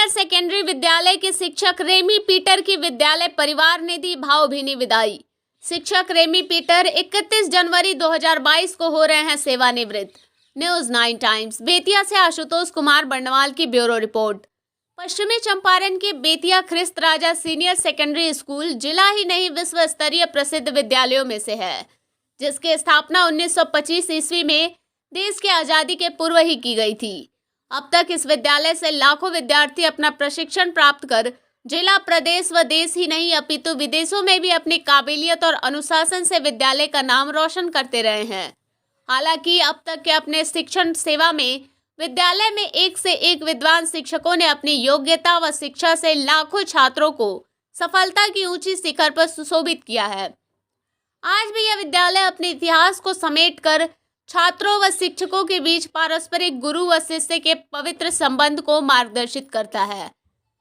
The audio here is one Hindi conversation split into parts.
सीनियर सेकेंडरी विद्यालय के शिक्षक रेमी पीटर की विद्यालय परिवार ने दी भावभीनी विदाई। शिक्षक रेमी पीटर 31 जनवरी 2022 को हो रहे हैं सेवानिवृत्त। न्यूज़ 9 टाइम्स बेतिया से आशुतोष कुमार बर्नवाल की ब्यूरो रिपोर्ट। पश्चिमी चंपारण के बेतिया ख्रिस्त राजा सीनियर सेकेंडरी स्कूल जिला ही नहीं विश्व स्तरीय प्रसिद्ध विद्यालयों में से है, जिसकी स्थापना 1925 ईस्वी में देश की आज़ादी के पूर्व ही की गई थी। अब तक इस विद्यालय से लाखों विद्यार्थी अपना प्रशिक्षण प्राप्त कर जिला, प्रदेश व देश ही नहीं अपितु विदेशों में भी अपनी काबिलियत और अनुशासन से विद्यालय का नाम रोशन करते रहे हैं। हालांकि अब तक के अपने शिक्षण सेवा में विद्यालय में एक से एक विद्वान शिक्षकों ने अपनी योग्यता व शिक्षा से लाखों छात्रों को सफलता की ऊंची शिखर पर सुशोभित किया है। आज भी यह विद्यालय अपने इतिहास को समेटकर छात्रों व शिक्षकों के बीच पारस्परिक गुरु व शिष्य के पवित्र संबंध को मार्गदर्शित करता है।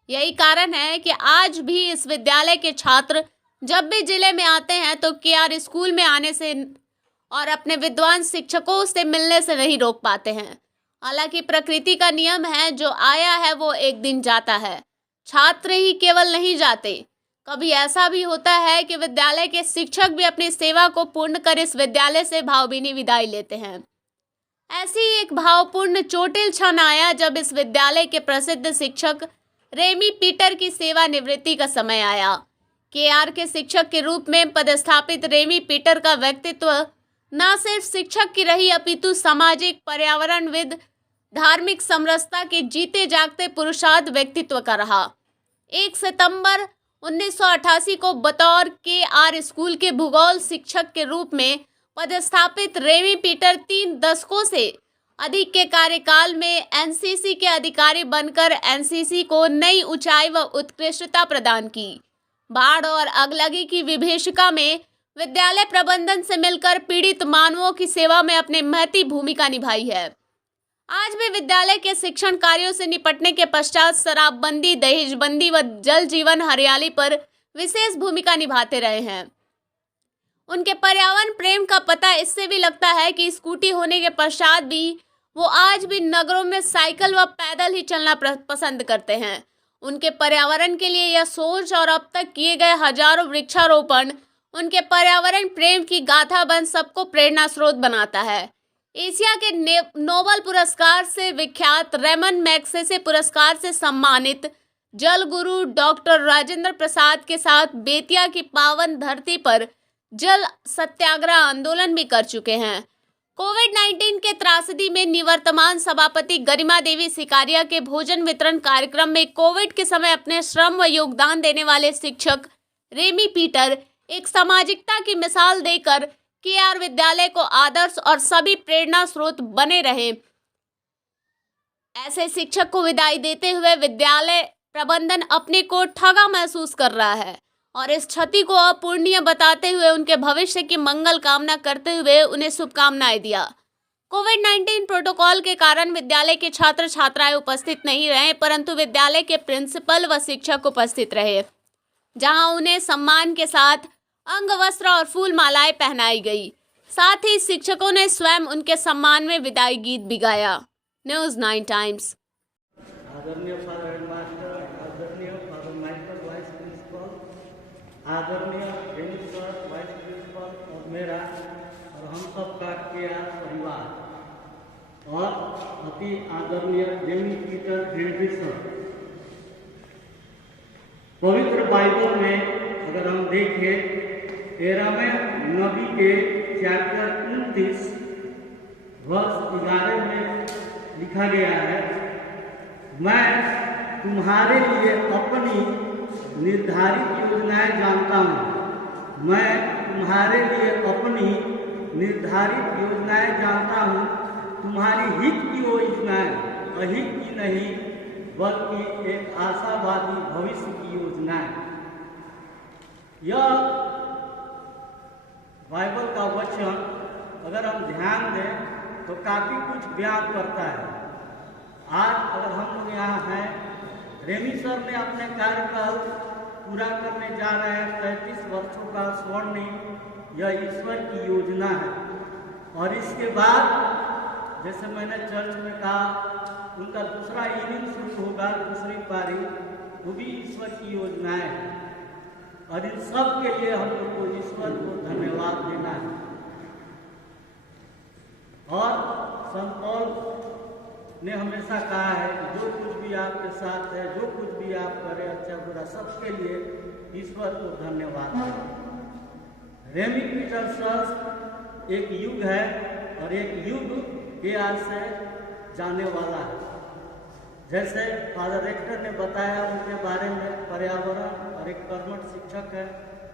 यही कारण है कि आज भी इस विद्यालय के छात्र जब भी जिले में आते हैं तो केआर स्कूल में आने से और अपने विद्वान शिक्षकों से मिलने से नहीं रोक पाते हैं। हालांकि प्रकृति का नियम है, जो आया है वो एक दिन जाता है। छात्र ही केवल नहीं जाते, कभी ऐसा भी होता है कि विद्यालय के शिक्षक भी अपनी सेवा को पूर्ण कर इस विद्यालय से भावभीनी विदाई लेते हैं। ऐसी एक भावपूर्ण चोटिल क्षण आया जब इस विद्यालय के प्रसिद्ध शिक्षक रेमी पीटर की सेवानिवृत्ति का समय आया। केआर के शिक्षक के रूप में पदस्थापित रेमी पीटर का व्यक्तित्व न सिर्फ शिक्षक की रही अपितु सामाजिक, पर्यावरणविद, धार्मिक समरसता के जीते जागते पुरुषार्थ व्यक्तित्व का रहा। 1 सितंबर 1988 को बतौर केआर स्कूल के भूगोल शिक्षक के रूप में पदस्थापित रेमी पीटर 3 दशकों से अधिक के कार्यकाल में एनसीसी के अधिकारी बनकर एनसीसी को नई ऊंचाई व उत्कृष्टता प्रदान की। बाढ़ और अगलगी की विभीषिका में विद्यालय प्रबंधन से मिलकर पीड़ित मानवों की सेवा में अपनी महती भूमिका निभाई है। आज भी विद्यालय के शिक्षण कार्यों से निपटने के पश्चात शराबबंदी, दहेजबंदी व जल जीवन हरियाली पर विशेष भूमिका निभाते रहे हैं। उनके पर्यावरण प्रेम का पता इससे भी लगता है कि स्कूटी होने के पश्चात भी वो आज भी नगरों में साइकिल व पैदल ही चलना पसंद करते हैं। उनके पर्यावरण के लिए यह सोच और अब तक किए गए हजारों वृक्षारोपण उनके पर्यावरण प्रेम की गाथा बन सबको प्रेरणा स्रोत बनाता है। एशिया के नोबेल पुरस्कार से विख्यात रेमन मैग्सेसे पुरस्कार से सम्मानित जल गुरु डॉक्टर राजेंद्र प्रसाद के साथ बेतिया की पावन धरती पर जल सत्याग्रह आंदोलन भी कर चुके हैं। कोविड-19 के त्रासदी में निवर्तमान सभापति गरिमा देवी सिकारिया के भोजन वितरण कार्यक्रम में कोविड के समय अपने श्रम व योगदान देने वाले शिक्षक रेमी पीटर एक सामाजिकता की मिसाल देकर केआर विद्यालय को आदर्श और सभी प्रेरणा स्रोत बने रहे। ऐसे शिक्षक को विदाई देते हुए विद्यालय प्रबंधन अपने को ठगा महसूस कर रहा है और इस क्षति को अपूर्णीय बताते हुए उनके भविष्य की मंगल कामना करते हुए उन्हें शुभकामनाएं दिया। कोविड-19 प्रोटोकॉल के कारण विद्यालय के छात्र छात्राएं उपस्थित नहीं रहे, परंतु विद्यालय के प्रिंसिपल व शिक्षक उपस्थित रहे, जहां उन्हें सम्मान के साथ अंग वस्त्र और फूल मालाएं पहनाई गई। साथ ही शिक्षकों ने स्वयं उनके सम्मान में विदाई गीत भी गाया। News 9 times. आदरणीय फादर हेडमास्टर, आदरणीय फादर माइकल वाइस प्रिंसिपल, आदरणीय रेमी सर वाइस प्रिंसिपल और मेरा और हम सब का केआर परिवार और अति आदरणीय रेमी पीटर हेनरी सर। पवित्र बाइबल में अगर हम देखें 13वें नबी के चैप्टर 29 वर्ष 11 में लिखा गया है, मैं तुम्हारे लिए अपनी निर्धारित योजनाएं जानता हूँ। मैं तुम्हारे लिए अपनी निर्धारित योजनाएं जानता हूँ। तुम्हारी हित की योजनाएं अहित की नहीं, बल्कि एक आशावादी भविष्य की योजनाएं। यह बाइबल का वचन अगर हम ध्यान दें तो काफ़ी कुछ बयान करता है। आज अगर हम लोग यहाँ हैं, रेमी सर ने अपने कार्यकाल पूरा करने जा रहे हैं 35 वर्षों का स्वर्णिम। यह ईश्वर की योजना है और इसके बाद जैसे मैंने चर्च में कहा उनका दूसरा इनिंग शुरू होगा, दूसरी पारी, वो भी ईश्वर की योजनाएं हैं और इन सब के लिए हम लोग को ईश्वर को धन्यवाद देना है। और संत पौल ने हमेशा कहा है कि जो कुछ भी आपके साथ है, जो कुछ भी आप करें, अच्छा बुरा, सबके लिए ईश्वर को धन्यवाद दें। रेमी पीटरसन एक युग है और एक युग के आज से जाने वाला है। जैसे फादर रेक्टर ने बताया उनके बारे में, पर्यावरण और एक कर्मठ शिक्षक है।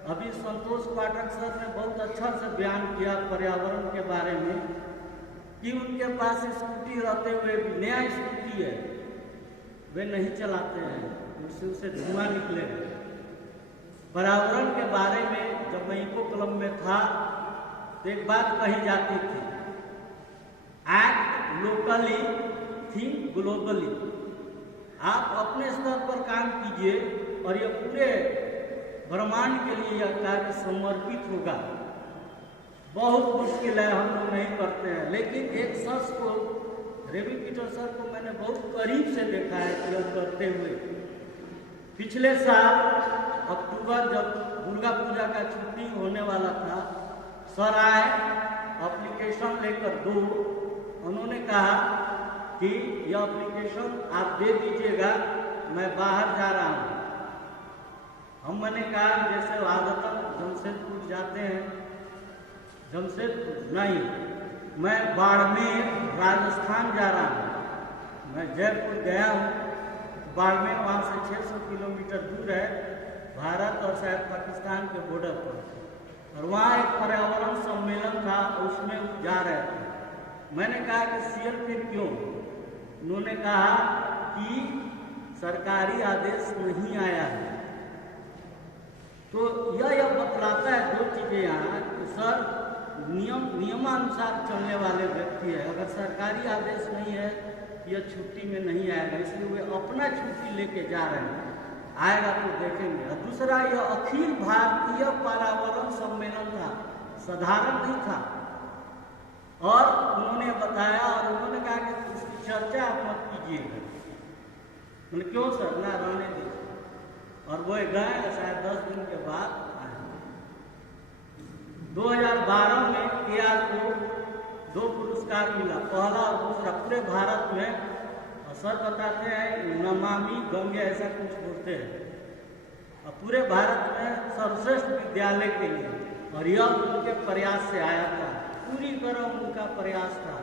अभी संतोष पाठक सर ने बहुत अच्छा से बयान किया पर्यावरण के बारे में कि उनके पास स्कूटी रहते हुए भी, नया स्कूटी है, वे नहीं चलाते हैं, उससे धुआं निकले। पर्यावरण के बारे में जब मैं इको क्लब में था तो एक बात कही जाती थी, एक्ट लोकली, थिंक ग्लोबली। आप अपने स्तर पर काम कीजिए और यह पूरे ब्रह्मांड के लिए यह कार्य समर्पित होगा। बहुत मुश्किल है, हम लोग नहीं करते हैं, लेकिन एक शख्स को, रेमी पीटरसन को मैंने बहुत करीब से देखा है कि यह करते हुए। पिछले साल अक्टूबर जब दुर्गा पूजा का छुट्टी होने वाला था, सर आए एप्लीकेशन लेकर 2, उन्होंने कहा कि यह एप्लीकेशन आप दे दीजिएगा, मैं बाहर जा रहा हूँ। मैंने कहा जैसे आदतन जमशेदपुर जाते हैं, जमशेदपुर नहीं, मैं बाड़मेर राजस्थान जा रहा हूँ। मैं जयपुर गया हूँ, बाड़मेर वहाँ से 600 किलोमीटर दूर है, भारत और शायद पाकिस्तान के बॉर्डर पर, और वहाँ एक पर्यावरण सम्मेलन था, उसमें जा रहे थे। मैंने कहा कि सीएल फिर क्यों? उन्होंने कहा कि सरकारी आदेश नहीं आया है। तो यह बतलाता है 2 चीज़ें यहाँ कि सर नियमानुसार चलने वाले व्यक्ति है। अगर सरकारी आदेश नहीं है, यह छुट्टी में नहीं आएगा, इसलिए वे अपना छुट्टी लेके जा रहे हैं, आएगा तो देखेंगे। और दूसरा, यह अखिल भारतीय पर्यावरण सम्मेलन था, साधारण नहीं था। और उन्होंने बताया और उन्होंने कहा कि इसकी चर्चा आप मत कीजिएगा। मैंने क्यों सर, ना रहने दीजिए। और वो गए, शायद 10 दिन के बाद आए। 2012 में केआर को 2 पुरस्कार मिला, पहला और दूसरा, पूरे भारत में। और सर बताते हैं नमामि गंगे ऐसा कुछ बोलते हैं, और पूरे भारत में सर्वश्रेष्ठ विद्यालय के लिए। और यह उनके प्रयास से आया था, पूरी तरह उनका प्रयास था।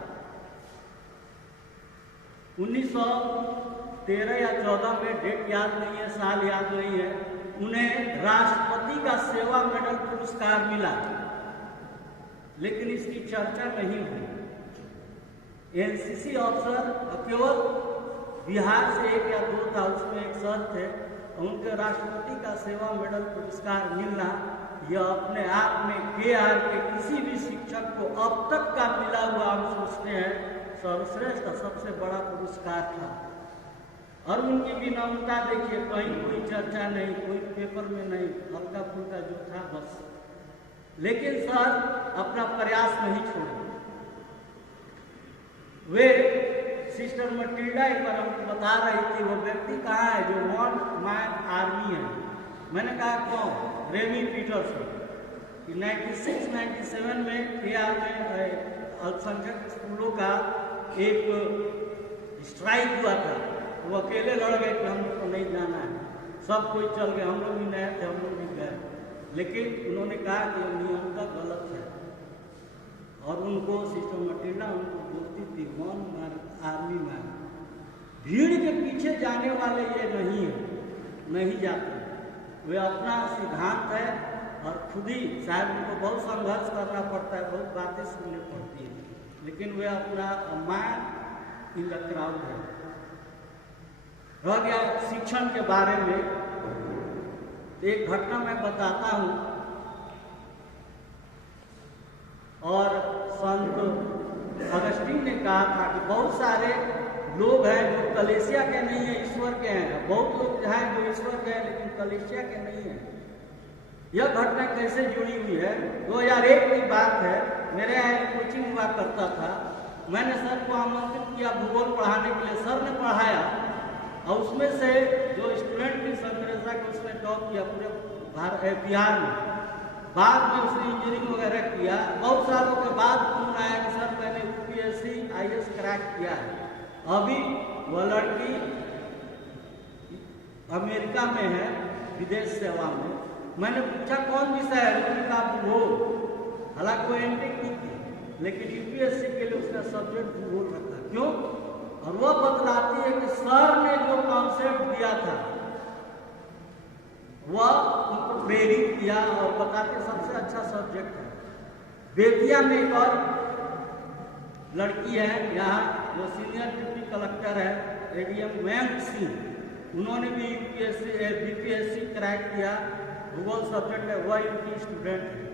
1913 या 14 में, डेट याद नहीं है, साल याद नहीं है, उन्हें राष्ट्रपति का सेवा मेडल पुरस्कार मिला, लेकिन इसकी चर्चा नहीं हुई। एनसीसी अफसर केवल बिहार से 1 या 2 था, उसमें एक सर थे, उनके राष्ट्रपति का सेवा मेडल पुरस्कार मिलना, यह अपने आप में केआर के किसी भी शिक्षक को अब तक का मिला हुआ हम सोचते हैं सर्वश्रेष्ठ सबसे बड़ा पुरस्कार था। और उनकी विनम्रता देखिए, कहीं कोई चर्चा नहीं, कोई पेपर में नहीं, हल्का फुल्का जो था बस। लेकिन सर अपना प्रयास नहीं छोड़े। वे सिस्टर मटिल्डा एक बार हमको बता रही थी, वो व्यक्ति कहाँ है जो 1 मैन आर्मी है। मैंने कहा कौन? Ramie Peterson. 96-97 में केआर में अल्पसंख्यक स्कूलों का एक स्ट्राइक हुआ था। वो अकेले लड़ गए कि हम लोग को नहीं जाना है, सब कोई चल गए, हम लोग भी नए थे, हम लोग भी गए। लेकिन उन्होंने कहा कि नियम का गलत है, और उनको सिस्टर मटिल्डा उनको बोलती थी 1 मैन आर्मी मैन। भीड़ के पीछे जाने वाले ये नहीं है, नहीं जाते। वे अपना सिद्धांत है और खुद ही, शायद उनको बहुत संघर्ष करना पड़ता है, बहुत बातें सुननी पड़ती है, लेकिन वे अपना मैन इन द क्राउड है। रह गया शिक्षण के बारे में, एक घटना मैं बताता हूँ। और संत अगस्टीन ने कहा था कि बहुत सारे लोग हैं जो कलीसिया के नहीं है, ईश्वर के हैं। बहुत लोग हैं जो ईश्वर के हैं लेकिन कलीसिया के नहीं है। यह घटना कैसे जुड़ी हुई है? 2001 की बात है। मेरे यहाँ एक कोचिंग हुआ करता था, मैंने सर को आमंत्रित किया भूगोल पढ़ाने के लिए। सर ने पढ़ाया और उसमें से जो स्टूडेंट की संग्रेसा को उसने टॉप किया पूरे बिहार में। बाद में उसने इंजीनियरिंग वगैरह किया। बहुत सालों के बाद फोन आया कि सर मैंने यूपीएससी IAS क्रैक किया है। अभी वह लड़की अमेरिका में है, विदेश सेवा में। मैंने पूछा कौन विषय है, उसने कहा भूगोल। हालांकि वो एमटेक की थी, लेकिन यूपीएससी के लिए उसने सब्जेक्ट भूगोल रखा। क्यों? और वह बतलाती है कि सर ने जो कॉन्सेप्ट दिया था वह उनको प्रेरित किया और बताते सबसे अच्छा सब्जेक्ट है। बेतिया में एक और लड़की है यहाँ जो सीनियर डिप्टी कलेक्टर है, ADM मयंक सिंह। उन्होंने भी BPSC क्रैक किया, भूगोल सब्जेक्ट है, वह यूपी स्टूडेंट है।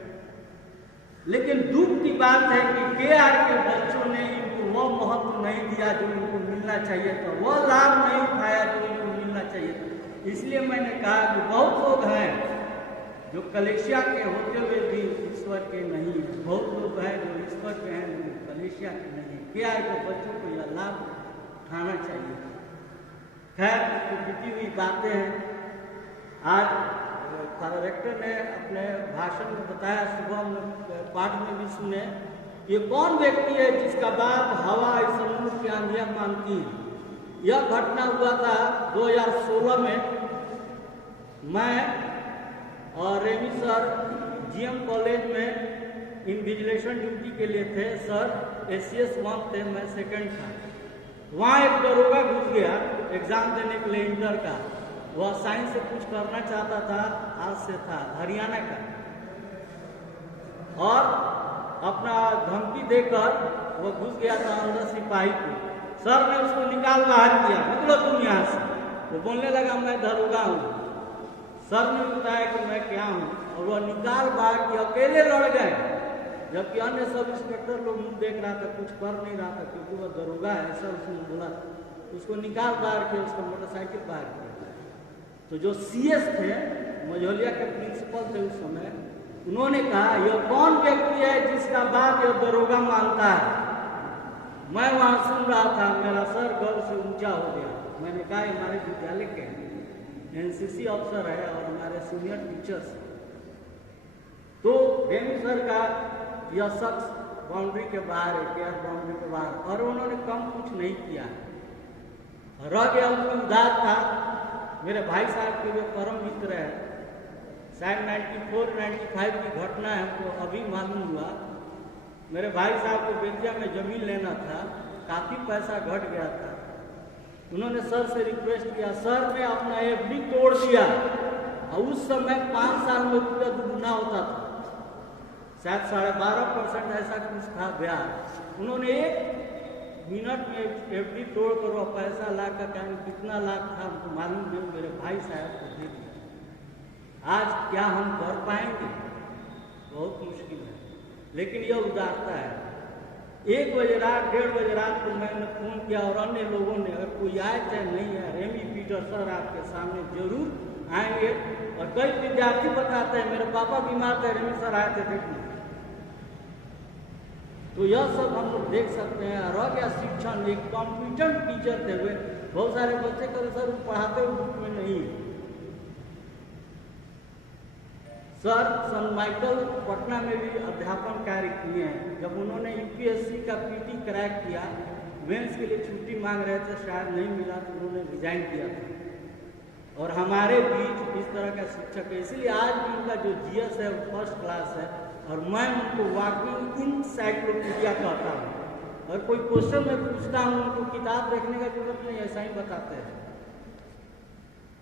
लेकिन दुख की बात है कि KR के बच्चों ने इनको वह महत्व नहीं दिया जो इनको मिलना चाहिए था, वह लाभ नहीं उठाया जो इनको मिलना चाहिए था। इसलिए मैंने कहा कि बहुत लोग हैं जो कलेशिया के होते हुए भी ईश्वर के नहीं है, बहुत लोग हैं जो ईश्वर के हैं जो कलेशिया के नहीं है। KR के बच्चों को यह लाभ उठाना चाहिए। खैर, तो बीती हुई बातें हैं। आज डायरेक्टर ने अपने भाषण में बताया, सुबह में पाठ में भी सुने, ये कौन व्यक्ति है जिसका बाप हवा समुद्र की आंधियां मानती है। यह घटना हुआ था 2016 में। मैं और रेमी सर GM कॉलेज में इन्विजिलेशन ड्यूटी के लिए थे। सर ACS 1 थे, मैं सेकंड था। वहाँ एक दरोगा घुस गया एग्जाम देने के लिए इंटर का। वह साइंस से कुछ करना चाहता था, आज से था हरियाणा का, और अपना धमकी देकर वह घुस गया था अंदर सिपाही को। सर ने उसको निकाल बाहर किया, निकलो तुम यहाँ से। वो बोलने लगा मैं दरोगा हूँ। सर ने बताया कि मैं क्या हूँ, और वह निकाल बाहर किया। अकेले लड़ गए, जबकि अन्य सब इंस्पेक्टर लोग मुँह देख रहा था, कुछ कर नहीं रहा था क्योंकि वह दरोगा है। ऐसा उसने बोला, उसको निकाल बाहर किया, उसका मोटरसाइकिल बाहर किया। तो जो CS थे, मझौलिया के प्रिंसिपल थे उस समय, उन्होंने कहा यह कौन व्यक्ति है जिसका बाप यह दरोगा मानता है। मैं वहाँ सुन रहा था, मेरा सर गर्व से ऊंचा हो गया। मैंने कहा हमारे विद्यालय के NCC अफसर है और हमारे सीनियर टीचर्स। तो रेमी सर का यह शख्स बाउंड्री के बाहर है, केयर बाउंड्री के बाहर, और उन्होंने कम कुछ नहीं किया, रह गया उनकी उदार था। मेरे भाई साहब के वे परम मित्र है। शायद 94-95 की घटना है, हमको अभी मालूम हुआ। मेरे भाई साहब को बेतिया में जमीन लेना था, काफ़ी पैसा घट गया था। उन्होंने सर से रिक्वेस्ट किया, सर ने अपना FD तोड़ दिया, और उस समय 5 साल में रुपया दुगुना होता था, शायद 12.5% ऐसा कुछ था ब्याज। उन्होंने 1 मिनट में FD तोड़ कर वह पैसा ला कर, कितना लाख था हमको मालूम नहीं, मेरे भाई साहब को दे दिया। आज क्या हम कर पाएंगे? बहुत मुश्किल है, लेकिन यह उदारता है। 1 बजे रात 1:30 बजे रात को मैंने फ़ोन किया और अन्य लोगों ने, अगर कोई आए चाहे नहीं है, रेमी पीटर सर आपके सामने जरूर आएंगे। और कई विद्यार्थी बताते हैं मेरे पापा बीमार थे, रेमी सर आए थे देखने। तो यह सब हम लोग देख सकते हैं। रह गया शिक्षण, एक कॉम्पिटेंट टीचर थे वे। बहुत सारे बच्चे करे सर पढ़ाते हुए ग्रुप में नहीं। सर सन माइकल पटना में भी अध्यापन कार्य किए हैं। जब उन्होंने UPSC का PT क्रैक किया, मेंस के लिए छुट्टी मांग रहे थे, शायद नहीं मिला तो उन्होंने रिजाइन किया था। और हमारे बीच इस तरह का शिक्षक है, इसलिए आज भी उनका जो GS है वो फर्स्ट क्लास है। और मैं उनको वॉकिंग इनसाइक्लोपीडिया कहता हूँ। और कोई क्वेश्चन में पूछता हूँ, उनको किताब देखने का जरूरत नहीं, ऐसा ही बताते हैं।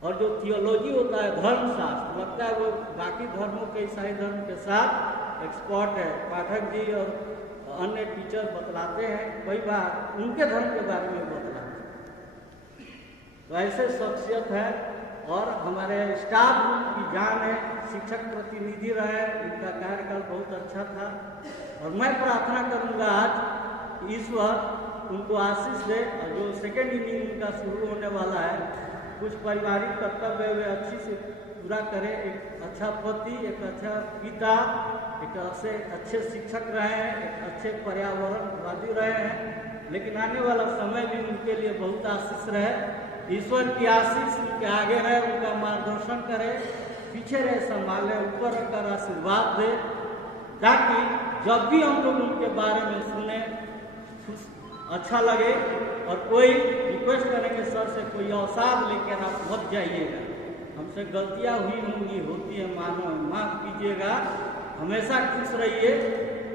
और जो थियोलॉजी होता है, धर्मशास्त्र, लगता है वो बाकी धर्मों के, ईसाई धर्म के साथ एक्सपर्ट है। पाठक जी और अन्य टीचर बतलाते हैं, कई बार उनके धर्म के बारे में बतलाते हैं। तो ऐसे शख्सियत है। और हमारे स्टाफ की जान है, शिक्षक प्रतिनिधि रहे, इनका कार्यकाल बहुत अच्छा था। और मैं प्रार्थना करूंगा आज ईश्वर उनको आशीष दे, और जो सेकेंड इनिंग उनका शुरू होने वाला है कुछ पारिवारिक कर्तव्य वे अच्छी से पूरा करें। एक अच्छा पति, एक अच्छा पिता, एक अच्छे शिक्षक रहे हैं, एक अच्छे पर्यावरणवादी रहे हैं। लेकिन आने वाला समय भी उनके लिए बहुत आशीष रहे। ईश्वर की आशीष उनके आगे रहे, उनका मार्गदर्शन करे, पीछे रहे संभाले, ऊपर रखकर आशीर्वाद दे, ताकि जब भी हम लोग उनके बारे में सुने अच्छा लगे। और कोई रिक्वेस्ट करेंगे सर से, कोई अवसाद लेकर आप मत जाइएगा, हमसे गलतियां हुई होंगी, होती है, मानो, माफ़ कीजिएगा, हमेशा खुश रहिए।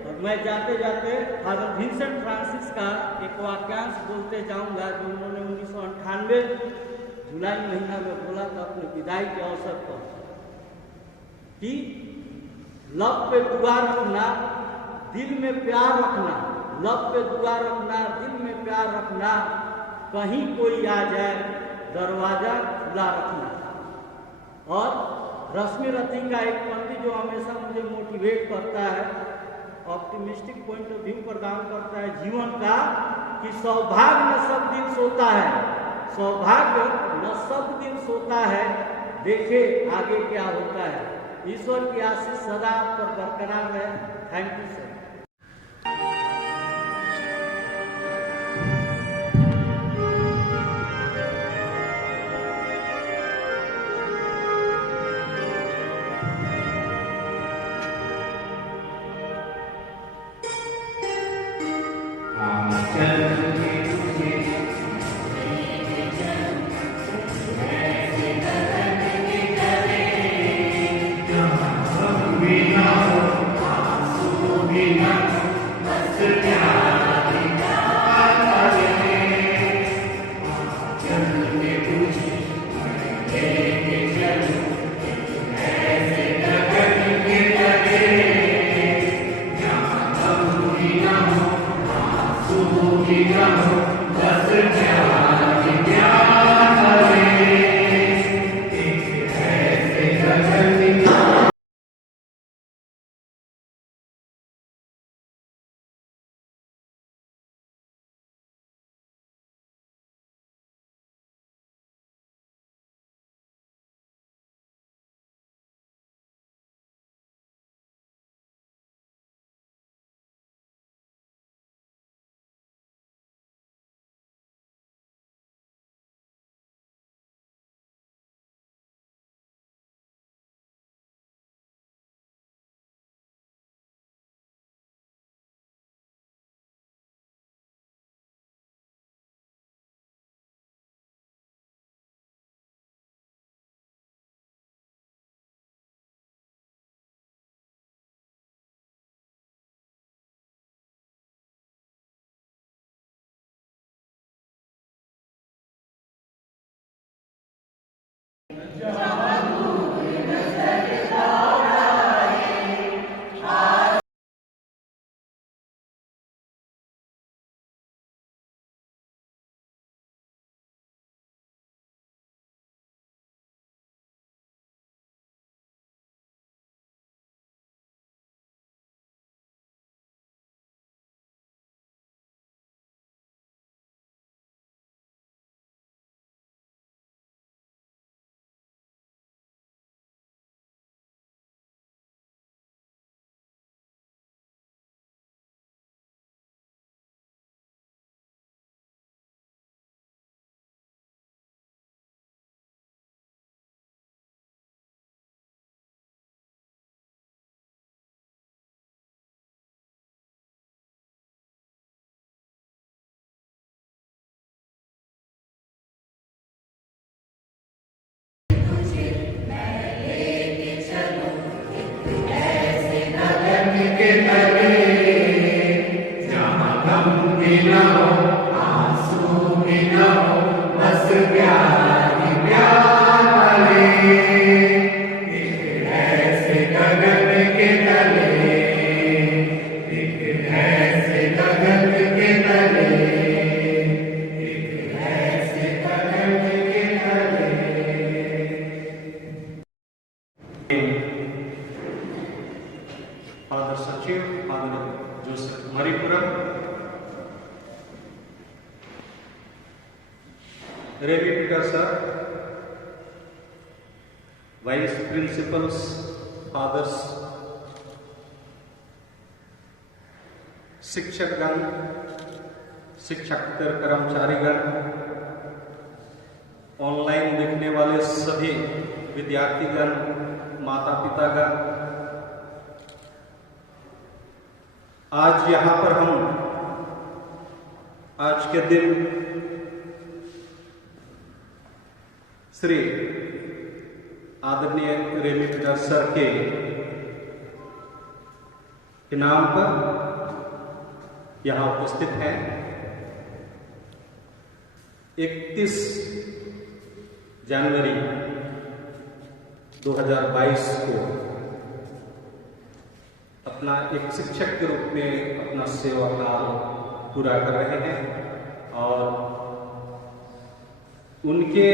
और मैं जाते जाते फादर विंसेंट फ्रांसिस का एक वाक्यांश बोलते जाऊंगा, जो उन्होंने 1998 जुलाई महीना में बोला था अपने विदाई के अवसर पर, कि लब पे दुआ रखना, दिल में प्यार रखना, लब पे दुआ रखना, दिल में प्यार रखना, कहीं कोई आ जाए दरवाजा खुला रखना। और रश्मि रति का एक पंक्ति जो हमेशा मुझे मोटिवेट करता है, ऑप्टिमिस्टिक पॉइंट ऑफ व्यू प्रदान करता है जीवन का, कि सौभाग्य न सब दिन सोता है, सौभाग्य न सब दिन सोता है, देखे आगे क्या होता है। ईश्वर की आशीष सदा आप पर बरकरार रहे। Thank you sir. फादर सचिव, फादर जोसेफ मरीपुरम, रेवी Peter sir, vice principals, fathers, शिक्षकगण, शिक्षकेतर कर्मचारीगण, ऑनलाइन देखने वाले सभी विद्यार्थीगण, माता पितागण, आज यहाँ पर हम आज के दिन श्री आदरणीय रेमी पीटर सर के नाम पर यहाँ उपस्थित हैं। 31 जनवरी 2022 को अपना एक शिक्षक के रूप में अपना सेवा काल पूरा कर रहे हैं और उनके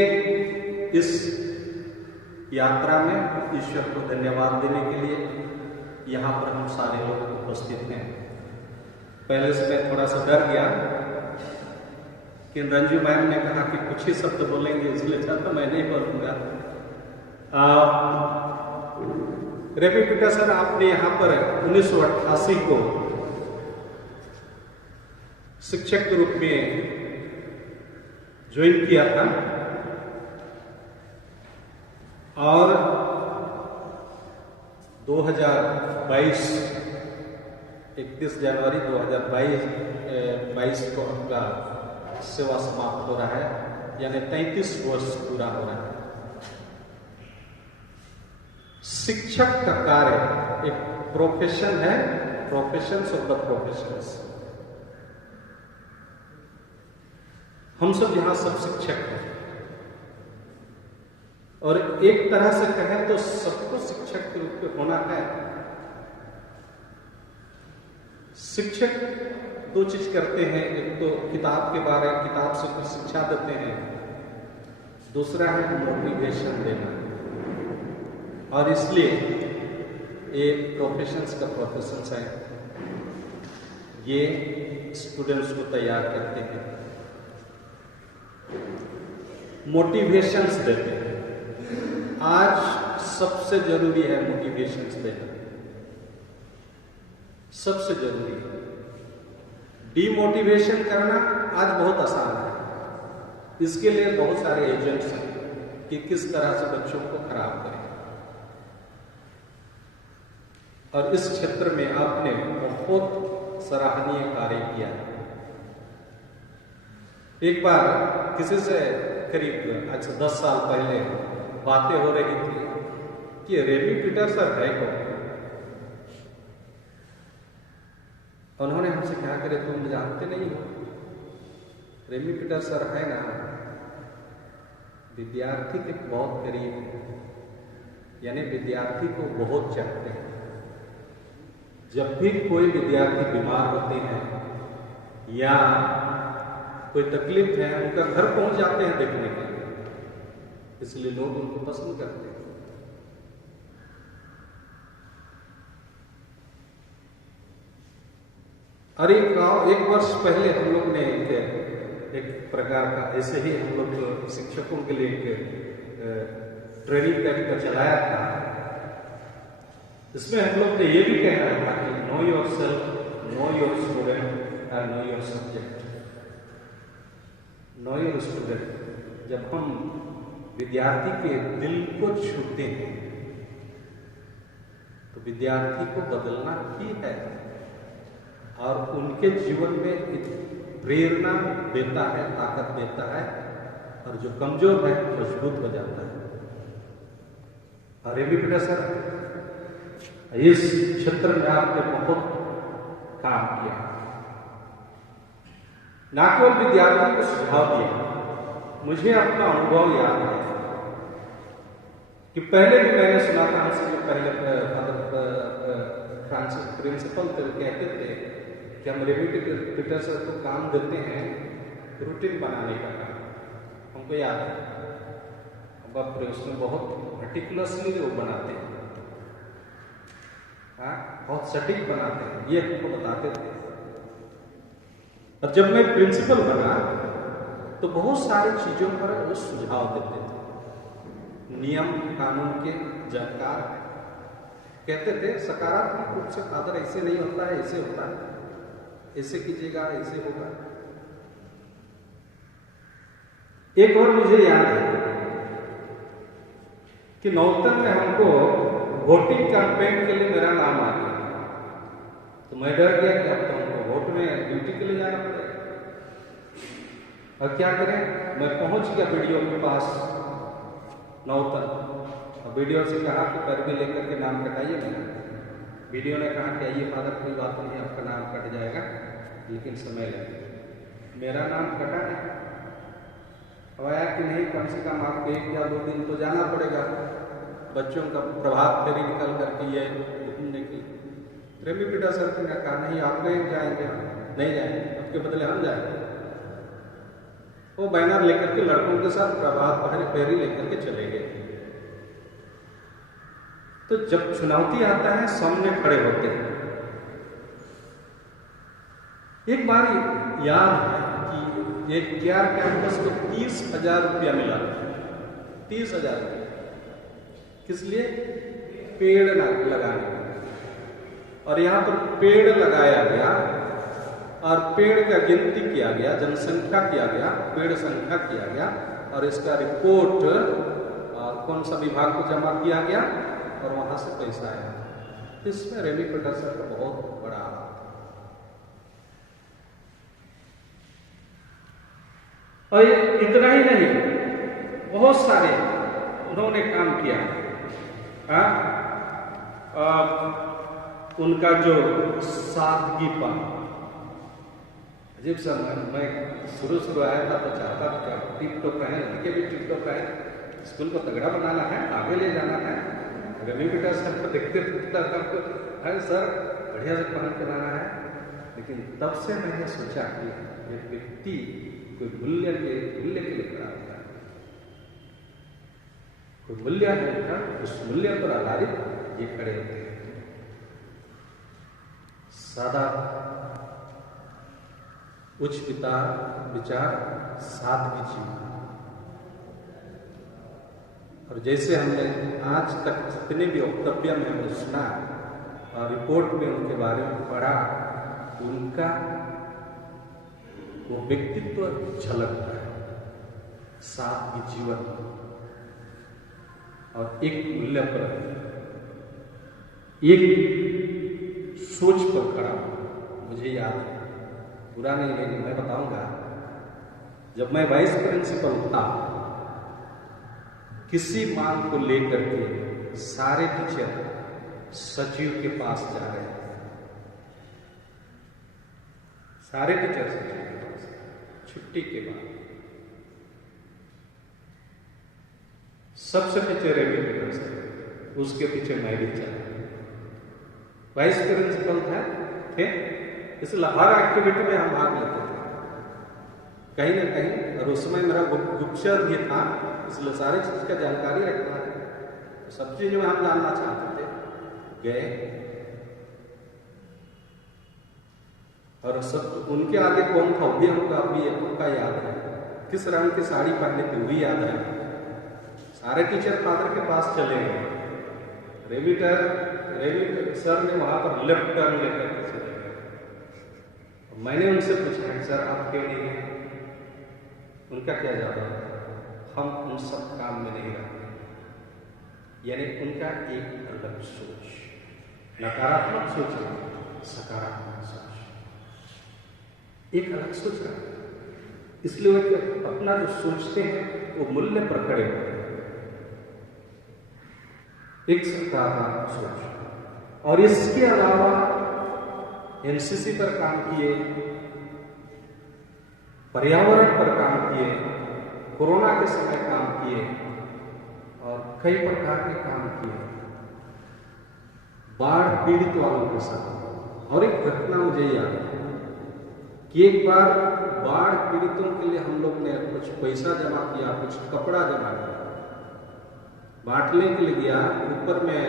इस यात्रा में ईश्वर को धन्यवाद देने के लिए यहाँ पर हम सारे लोग उपस्थित हैं। पहले से मैं थोड़ा सा डर गया कि रंजू मैम ने कहा कि कुछ ही शब्द बोलेंगे, इसलिए चाहता मैं नहीं बोलूंगा। रेमी पीटर सर, आपने यहाँ पर 1988 को शिक्षक के रूप में ज्वाइन किया था और 2022 31 जनवरी 2022 को आपका सेवा समाप्त हो रहा है, यानी 33 वर्ष पूरा हो रहा है। शिक्षक का कार्य एक प्रोफेशन है, प्रोफेशंस ऑफ द प्रोफेशंस। हम सब यहां सब शिक्षक हैं और एक तरह से कहें तो सबको शिक्षक के रूप में होना है। शिक्षक दो चीज करते हैं, एक तो किताब से कुछ शिक्षा देते हैं, दूसरा है मोटिवेशन देना। और इसलिए ये प्रोफेशंस का प्रोफेशंस है, ये स्टूडेंट्स को तैयार करते हैं, मोटिवेशंस देते हैं। आज सबसे जरूरी है मोटिवेशंस देना, सबसे जरूरी है। डीमोटिवेशन करना आज बहुत आसान है, इसके लिए बहुत सारे एजेंट्स हैं कि किस तरह से बच्चों को खराब करें। और इस क्षेत्र में आपने बहुत सराहनीय कार्य किया। एक बार किसी से करीब आज से 10 साल पहले बातें हो रही थी कि रेमी पीटर सर है कौन। उन्होंने हमसे क्या करे, तुम जानते नहीं हो, रेमी पीटर सर है ना, विद्यार्थी के बहुत करीब है, यानी विद्यार्थी को बहुत चाहते हैं। जब भी कोई विद्यार्थी बीमार होते हैं या कोई तकलीफ है, उनका घर पहुंच जाते हैं देखने के लिए, इसलिए लोग उनको पसंद करते हैं। और एक वर्ष पहले हम लोग ने एक प्रकार का ऐसे ही हम लोग शिक्षकों के लिए एक ट्रेनिंग टाइप का चलाया था। इसमें हम लोग ने ये भी कहना था कि know yourself, know your student और know your subject. Know your student, जब हम विद्यार्थी के दिल को छूते हैं तो विद्यार्थी को बदलना ही है और उनके जीवन में प्रेरणा देता है, ताकत देता है, और जो कमजोर है मजबूत हो जाता है। और रेमी पीटर सर, इस क्षेत्र में आपने बहुत काम किया, ना केवल विद्यार्थी को सुझाव दिया। मुझे अपना अनुभव याद है कि पहले भी मैंने सुना था, हमसे जो पहले फ्रांसिस प्रिंसिपल कहते थे कि हम रेमी पीटर सर को काम देते हैं रूटीन बनाने का काम। हमको याद है, अब उसमें बहुत पर्टिकुलरली वो बनाते हैं, बहुत सटीक बनाते हैं, ये हमको बताते थे। और जब मैं प्रिंसिपल बना तो बहुत सारी चीजों पर वो सुझाव देते थे। नियम कानून के जानकार हैं। कहते थे सकारात्मक रूप से फादर ऐसे नहीं होता है, ऐसे होता है, ऐसे कीजिएगा, ऐसे होगा। एक और मुझे याद है कि नौतन में हमको वोटिंग कैंपेन के लिए मेरा नाम आ गया, तो मैं डर गया कि अब तो हमको वोट में ड्यूटी के लिए जाना पड़ेगा। और क्या करें, मैं पहुंच गया वीडियो के पास नौतन, और वीडियो से कहा कि पैरवी लेकर के नाम कटाइए मेरा। वीडियो ने कहा कि आइए फादर कोई बात नहीं, आपका नाम कट जाएगा लेकिन समय लगेगा। मेरा नाम कटा नहीं। अब आया कि नहीं, कम से कम आपको 1 या 2 दिन तो जाना पड़ेगा बच्चों का प्रभात फेरी निकल करके ये घूमने की। रेमी पीटर सर ने कहा नहीं आप नहीं जाएंगे, नहीं जाएंगे, उसके बदले हम जाएंगे। वो बैनर लेकर के लड़कों के साथ प्रभात फेरी लेकर के चले गए। तो जब चुनौती आता है सामने खड़े होते हैं। एक बार याद है कि एक केआर कैंपस को 30,000 रुपया मिला, 30,000 रुपया। किस लिए? पेड़ लगाने। और यहाँ पर पेड़ लगाया गया और पेड़ का गिनती किया गया, जनसंख्या किया गया, पेड़ संख्या किया गया, और इसका रिपोर्ट कौन सा विभाग को जमा किया गया और वहां से पैसा आया। इसमें रेमी पीटर सर का बहुत बड़ा हाथ। और इतना ही नहीं, बहुत सारे उन्होंने काम किया। उनका जो सादगीपन, अजीब सा। मैं शुरू आया था तो चाहता था टिप टॉप रहे, लड़के भी टिप टॉप रहे, स्कूल को तगड़ा बनाना है, आगे ले जाना है। रेमी पीटर सर को देखते अरे सर बढ़िया से पहन के लाना है। लेकिन तब से मैंने सोचा कि एक व्यक्ति कोई मूल्य के लिए खड़ा होता है, कोई मूल्य है, उस मूल्य पर आधारित ये खड़े होते हैं। सादा उच्च विचार, सादगी जीवन। और जैसे हमने आज तक जितने भी वक्तव्य में हमने सुना और रिपोर्ट में उनके बारे में पढ़ा, उनका वो व्यक्तित्व झलकता है। सादगी जीवन और एक मूल्य पर, एक सोच पर खड़ा। मुझे याद है, पूरा नहीं लेकिन मैं बताऊंगा, जब मैं वाइस प्रिंसिपल था, किसी मांग को लेकर के सारे टीचर सचिव के पास जा रहे हैं, सारे टीचर सचिव के पास छुट्टी के बाद। सबसे पीछे रेमी पीटर सर, उसके पीछे मैं भी चला। वाइस प्रिंसिपल थे, इसलिए हर एक्टिविटी में हम भाग लेते थे कहीं ना कहीं। और उस समय मेरा गुप्तचर भी था, इसलिए सारी चीज का जानकारी रखना है। सब चीज में हम जानना चाहते थे। गए और सब उनके आगे कौन था वो भी हमको अभी पक्का याद है। किस रंग की साड़ी पहने थी वो भी याद है। सारे टीचर फादर के पास चले गए। रेमी सर ने वहां पर लेफ्ट टर्न लेकर के चले गए। मैंने उनसे पूछा सर आप क्यों नहीं गए? उनका क्या जवाब? हम उन सब काम में नहीं रहते। यानी उनका एक अलग सोच, नकारात्मक सोच है, सकारात्मक सोच, एक अलग सोच है। इसलिए वो अपना जो सोचते हैं वो मूल्य पर खड़े होते हैं। एक सकारात्मक सोच। और इसके अलावा एनसीसी पर काम किए, पर्यावरण पर काम किए, कोरोना के समय काम किए और कई प्रकार के काम किए बाढ़ पीड़ित वालों के साथ। और एक घटना मुझे याद है कि एक बार बाढ़ पीड़ितों के लिए हम लोग ने कुछ पैसा जमा किया, कुछ कपड़ा जमा किया, बांटने के लिए गया। ऊपर में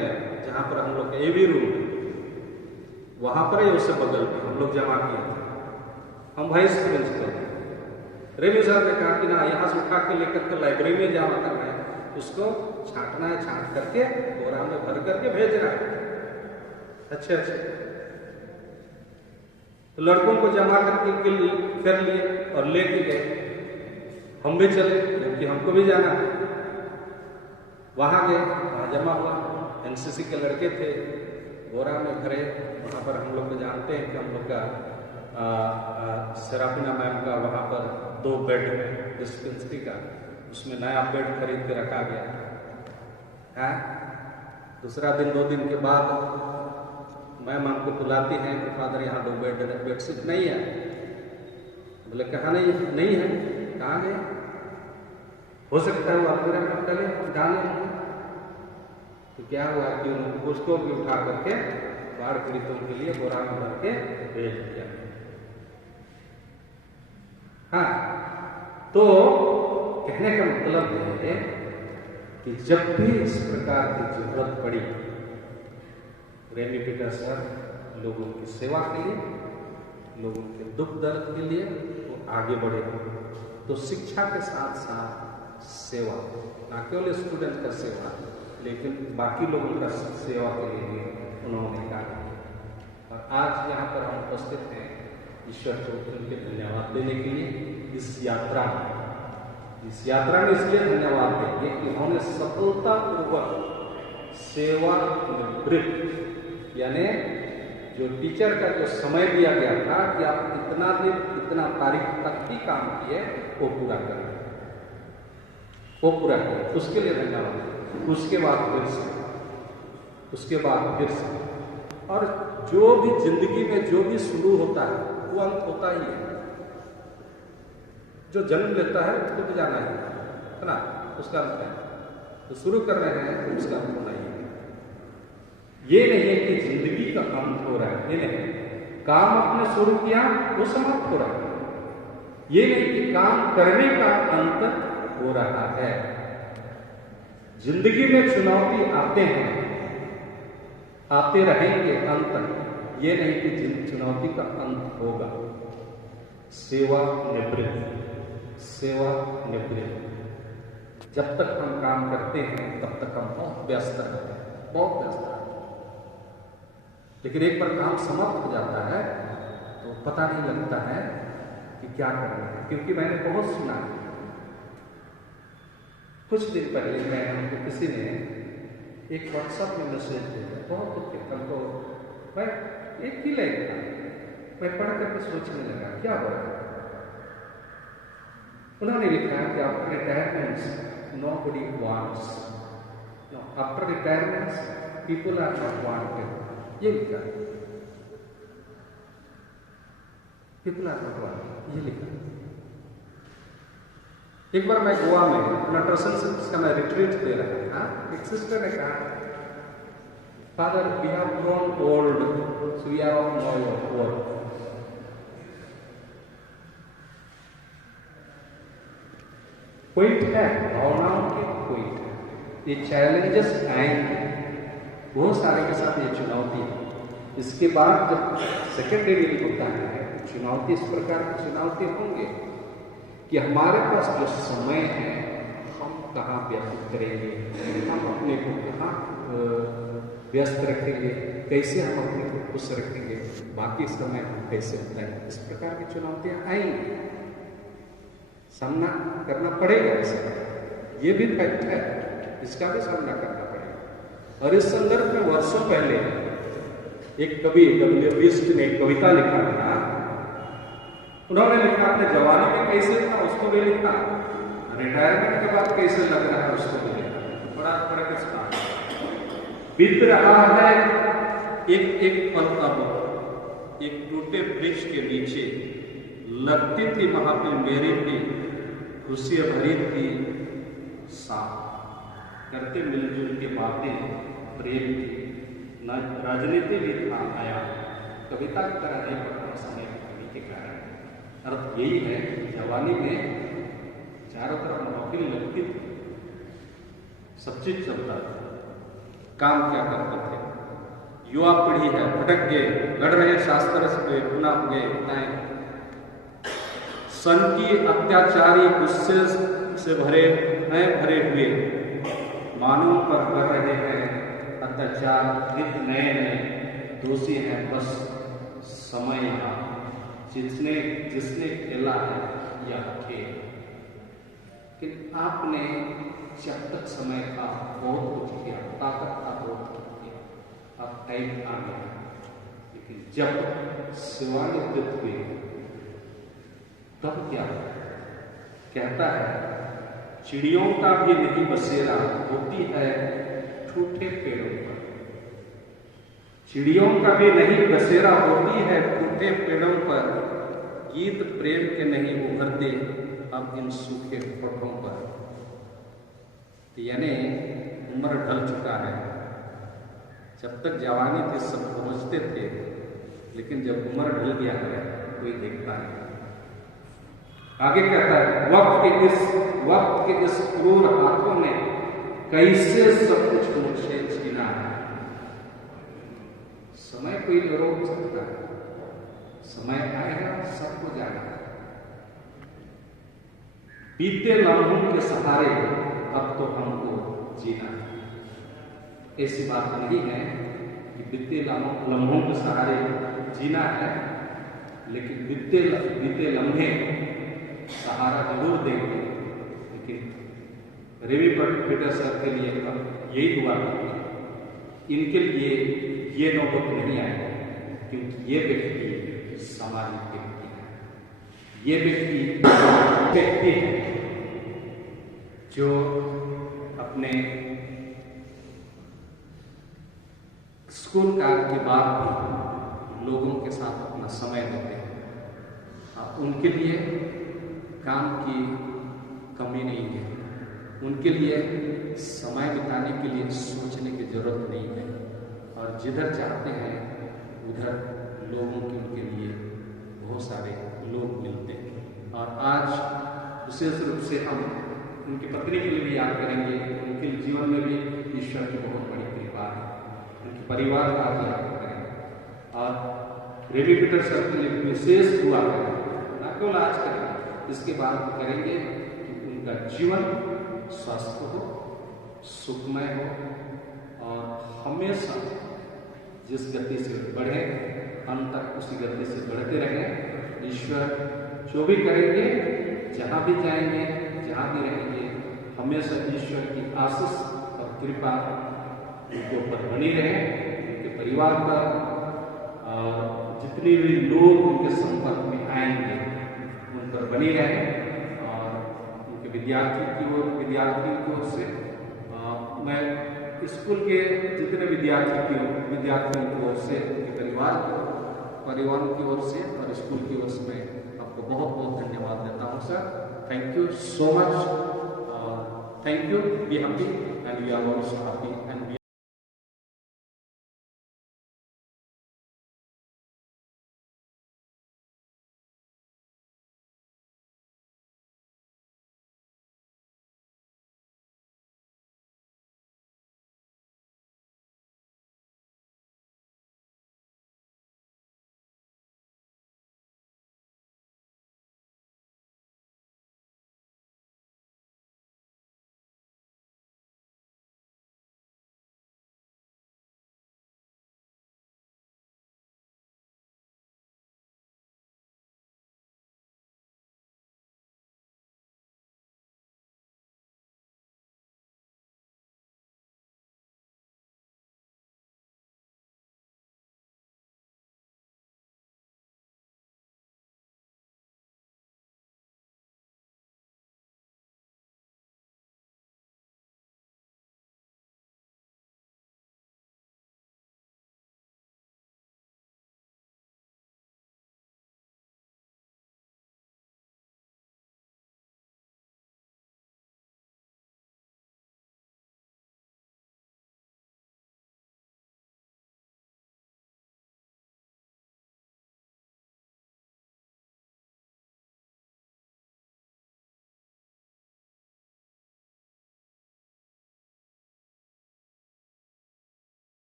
जहां पर हम लोग एवी रूम वहां पर ही उससे बगल में हम लोग जमा किए थे। हम वाइस प्रिंसिपल रेमी साहब ने कहा कि ना यहाँ से उठा के लेकर के लाइब्रेरी में जमा करना है, उसको छांटना है, छांट करके बोरा में भर करके भेज रहा है। अच्छे तो लड़कों को जमा करके कर लिए और लेके गए। हम भी चले क्योंकि हमको भी जाना है। वहां गए, वहां जमा हुआ, एनसीसी के लड़के थे, बोरा में भरे। वहां पर हम लोग को जानते हैं कि हम लोग का सेराफिना मैम का वहां पर 2 बेड है डिस्पेंसरी का, उसमें नया बेड खरीद के रखा गया है। दूसरा दिन 2 दिन के बाद मैम हमको बुलाती हैं कि फादर यहाँ 2 बेडशीट नहीं है। बोले कहाँ नहीं है, कहाँ गए? हो सकता है वो आप मेरा काम करें, हम जाने। तो क्या हुआ कि उनको उसको भी उठा करके बाढ़ पीड़ितों के लिए बोरा में भर के भेज दिया। हाँ, तो कहने का मतलब यह है कि जब भी इस प्रकार की जरूरत पड़ी, रेमी पीटर सर लोगों की सेवा के लिए, लोगों के दुख दर्द के लिए वो आगे बढ़े। तो शिक्षा के साथ साथ सेवा, न केवल स्टूडेंट का सेवा लेकिन बाकी लोगों का सेवा के लिए भी उन्होंने कार्य किया। और आज यहाँ पर हम उपस्थित हैं ईश्वर को उनके धन्यवाद देने के लिए। इस यात्रा में इसलिए धन्यवाद देंगे कि उन्होंने सफलतापूर्वक सेवा निवृत्त, यानी जो टीचर का जो समय दिया गया था कि आप इतना दिन इतना तारीख तक ही काम किए, वो पूरा करें, उसके लिए धन्यवाद। उसके बाद फिर से और जो भी जिंदगी में जो भी शुरू होता है वो अंत होता ही है। जो जन्म लेता है उसको भी जाना है ना, उसका अंत है। तो शुरू कर रहे हैं तो उसका अंत होना ही है। ये नहीं है कि जिंदगी का अंत हो रहा है, ये नहीं। काम आपने शुरू किया वो समाप्त हो रहा है। ये नहीं कि काम करने का अंत हो रहा है। जिंदगी में चुनौती आते हैं, आते रहेंगे अंत तक। ये नहीं कि चुनौती का अंत होगा। सेवा निवृत्त। जब तक हम काम करते हैं तब तक हम बहुत व्यस्त रहते हैं। लेकिन एक बार काम समाप्त हो जाता है तो पता नहीं लगता है कि क्या करना है। क्योंकि मैंने बहुत सुना है, कुछ दिन पहले हमको किसी ने एक व्हाट्सएप में मैसेज दिया, बहुत दुखित। हमको मैं एक ही लाइन था, मैं पढ़ करके सोचने लगा क्या हो रहा है। उन्होंने लिखा कि after retirement nobody wants, after retirement people are not wanted. ये लिखा, पीपल आर नॉट वांटेड, ये लिखा। एक बार मैं गोवा में अपना ट्रस्ट का मैं रिट्रीट दे रहा था। एक सिस्टर ने कहा, father we have grown old so we are of no your work. Point है, भावनाओं के पॉइंट है। ये चैलेंजेस आएंगे, बहुत सारे के साथ ये चुनौती है। इसके बाद जब सेकेंडरी होता है चुनौती, इस प्रकार की चुनौती होंगे कि हमारे पास जो समय है हम कहाँ व्यतीत करेंगे, हम अपने को कहाँ व्यस्त रखेंगे, कैसे हम अपने को खुश रखेंगे, बाकी समय हम कैसे बिताएंगे। इस प्रकार की चुनौतियाँ आएंगी, सामना करना पड़ेगा। इसका ये भी फैक्ट है, इसका भी सामना करना पड़ेगा। और इस संदर्भ में वर्षों पहले एक कवि W. बिष्ट ने एक कविता लिखा था। उन्होंने लिखा अपने जवानी में कैसे था उसको भी लिखा, रिटायरमेंट के बाद कैसे लग रहा है उसको भी लिखा। बड़ा फर्क इसका बीत रहा है एक पल। अब एक टूटे वृक्ष के नीचे लगती थी महाफिल मेरी भी, खुशी भरी थी साथ, करते मिलजुल के बातें प्रेम की, न राजनीति भी था आया, कविता की तरह नहीं पढ़ना समय कवि के कारण। अर्थ यही है, जवानी में चारों तरफ महफिल लगती थी, सब चीज चलता था, काम क्या करते थे। युवा पीढ़ी है, भटक गए, लड़ रहे शास्त्र से पुनः गए बताएं। सन की अत्याचारी गुस्से से भरे हुए मानवों पर कर रहे हैं अत्याचार, नित नए नए दोषी हैं बस समय यहाँ, जिसने जिसने खेला है यह खेल। लेकिन आपने जब तक समय का बहुत कुछ किया, ताकत का बहुत कुछ किया, अब टाइम आ गया। लेकिन जब सेवानिवृत्त हुए तब क्या कहता है, चिड़ियों का भी नहीं बसेरा होती है ठूठे पेड़ों पर। चिड़ियों का भी नहीं बसेरा होती है ठूठे पेड़ों पर, गीत प्रेम के नहीं उभरते अब इन सूखे होठों पर। यानी उम्र ढल चुका है। जब तक जवानी थी सब पहुंचते थे, लेकिन जब उम्र ढल गया है कोई देखता नहीं। आगे कहता है, वक्त के इस क्रूर हाथों ने कैसे सब कुछ मुझसे छीना है। समय कोई नहीं रोक सकता है, समय आएगा सबको जाएगा। बीते लम्हों के सहारे अब तो हमको जीना है। ऐसी बात नहीं है कि बीते लम्हों के सहारे जीना है, लेकिन बीते लम्हे सहारा जरूर देंगे। लेकिन रेमी पीटर सर के लिए यही दुआ करते हैं, इनके लिए ये नौबत नहीं आएगी, क्योंकि ये व्यक्ति सामाजिक व्यक्ति है। ये व्यक्ति है जो अपने स्कूल काल के बाद भी लोगों के साथ अपना समय देते हैं। उनके लिए काम की कमी नहीं है, उनके लिए समय बिताने के लिए सोचने की जरूरत नहीं है, और जिधर चाहते हैं उधर लोगों के उनके लिए बहुत सारे लोग मिलते हैं। और आज विशेष रूप से हम उनकी पत्नी के लिए भी याद करेंगे। उनके जीवन में भी ईश्वर की बहुत बड़ी कृपा है, उनके परिवार का आज याद करेंगे। और रेमी पीटर सर के लिए विशेष दुआ करें, न केवल आज करें, इसके बाद करेंगे कि उनका जीवन स्वस्थ हो, सुखमय हो, और हमेशा जिस गति से बढ़े अंत तक उसी गति से बढ़ते रहें। ईश्वर जो भी करेंगे, जहाँ भी जाएंगे, जहाँ भी रहेंगे, हमेशा ईश्वर की आशीष और कृपा उनके ऊपर बनी रहे, उनके परिवार पर, और जितने भी लोग उनके संपर्क में आएंगे उन पर बनी रहे। और उनके विद्यार्थियों की ओर से मैं स्कूल के जितने विद्यार्थियों की ओर से, उनके परिवार की ओर से और स्कूल की ओर से मैं आपको बहुत बहुत धन्यवाद देता हूँ sir. Thank you so much. Thank you. Be happy and we are also happy and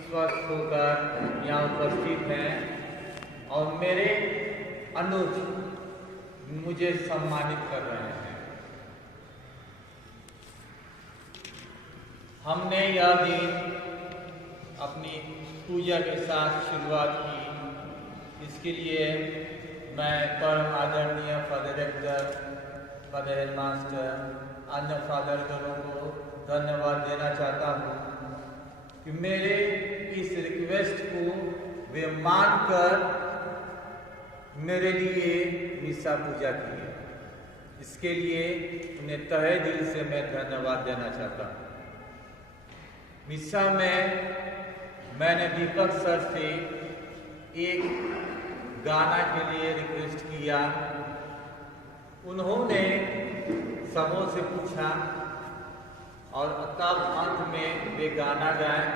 स्वस्थ होकर यहाँ उपस्थित हैं और मेरे अनुज मुझे सम्मानित कर रहे हैं। हमने यह दिन अपनी पूजा के साथ शुरुआत की। इसके लिए मैं परम आदरणीय फादर रेक्टर, फादर हेडमास्टर, अन्य फादरगणों को धन्यवाद देना चाहता हूँ कि मेरे इस रिक्वेस्ट को वे मानकर मेरे लिए मिसा पूजा की है। इसके लिए उन्हें तहे दिल से मैं धन्यवाद देना चाहता हूँ। मिसा में मैंने दीपक सर से एक गाना के लिए रिक्वेस्ट किया। उन्होंने सबों से पूछा और तब अंत में वे गाना गाए।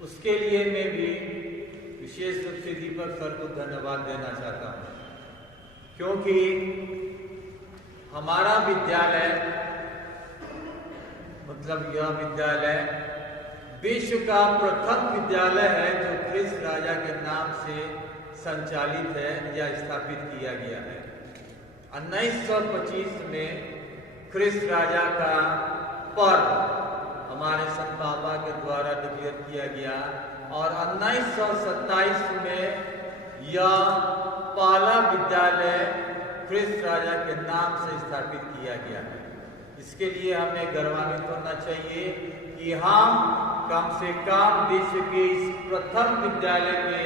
उसके लिए मैं भी विशेष रूप से दीपक सर को धन्यवाद देना चाहता हूँ, क्योंकि हमारा विद्यालय मतलब यह विद्यालय विश्व का प्रथम विद्यालय है जो ख्रिस्त राजा के नाम से संचालित है या स्थापित किया गया है। 1925 में ख्रिस्त राजा का पर्व हमारे संत बाबा के द्वारा डिक्लेयर किया गया और 1927 में यह पहला विद्यालय ख्रिस्त राजा के नाम से स्थापित किया गया है। इसके लिए हमें गर्वान्वित होना चाहिए कि हम कम से कम विश्व के इस प्रथम विद्यालय के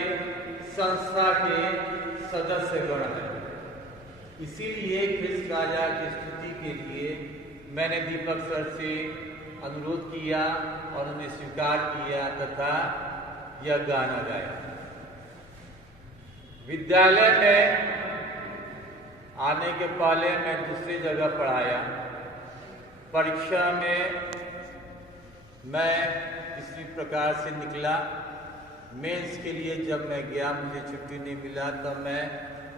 संस्था के सदस्यगण हैं। इसीलिए ख्रिस्त राजा की स्तुति के लिए मैंने दीपक सर से अनुरोध किया और उन्हें स्वीकार किया तथा यह गाना गाया। विद्यालय में आने के पहले मैं दूसरी जगह पढ़ाया। परीक्षा में मैं इसी प्रकार से निकला। मेंस के लिए जब मैं गया, मुझे छुट्टी नहीं मिला, तब मैं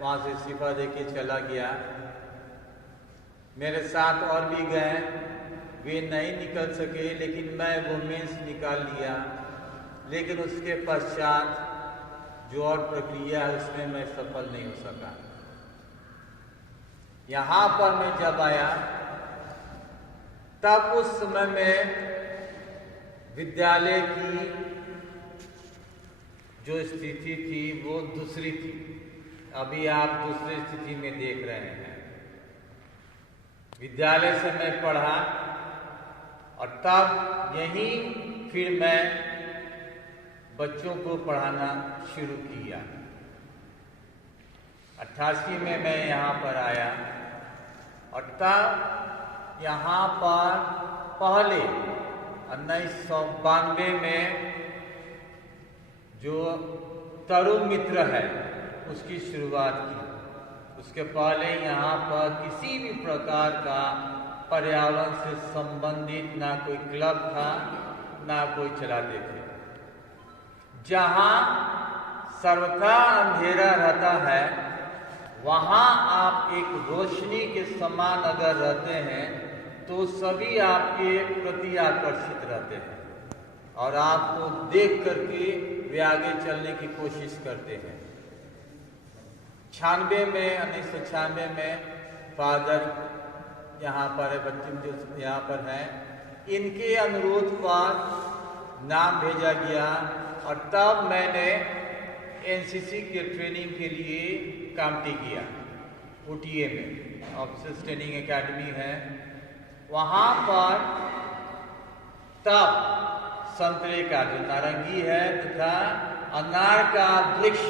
वहाँ से इस्तीफा दे के चला गया। मेरे साथ और भी गए, वे नहीं निकल सके, लेकिन मैं वो मेंस निकाल लिया। लेकिन उसके पश्चात जो और प्रक्रिया है उसमें मैं सफल नहीं हो सका। यहाँ पर मैं जब आया तब उस समय में विद्यालय की जो स्थिति थी वो दूसरी थी। अभी आप दूसरी स्थिति में देख रहे हैं। विद्यालय से मैं पढ़ा और तब यहीं फिर मैं बच्चों को पढ़ाना शुरू किया। 88 में मैं यहाँ पर आया और तब यहाँ पर पहले 1992 में जो तरुण मित्र है उसकी शुरुआत की। उसके पहले यहाँ पर किसी भी प्रकार का पर्यावरण से संबंधित ना कोई क्लब था, ना कोई चलाते थे। जहाँ सर्वथा अंधेरा रहता है, वहाँ आप एक रोशनी के समान अगर रहते हैं तो सभी आपके प्रति आकर्षित रहते हैं और आपको देख करके वे आगे चलने की कोशिश करते हैं। 1996 में फादर यहाँ पर बच्चे जो यहाँ पर हैं, इनके अनुरोध पर नाम भेजा गया और तब मैंने एनसीसी के ट्रेनिंग के लिए कामटी किया। ओटीए में ऑफिसर्स ट्रेनिंग एकेडमी है, वहाँ पर तब संतरे का जो नारंगी है तथा अनार का वृक्ष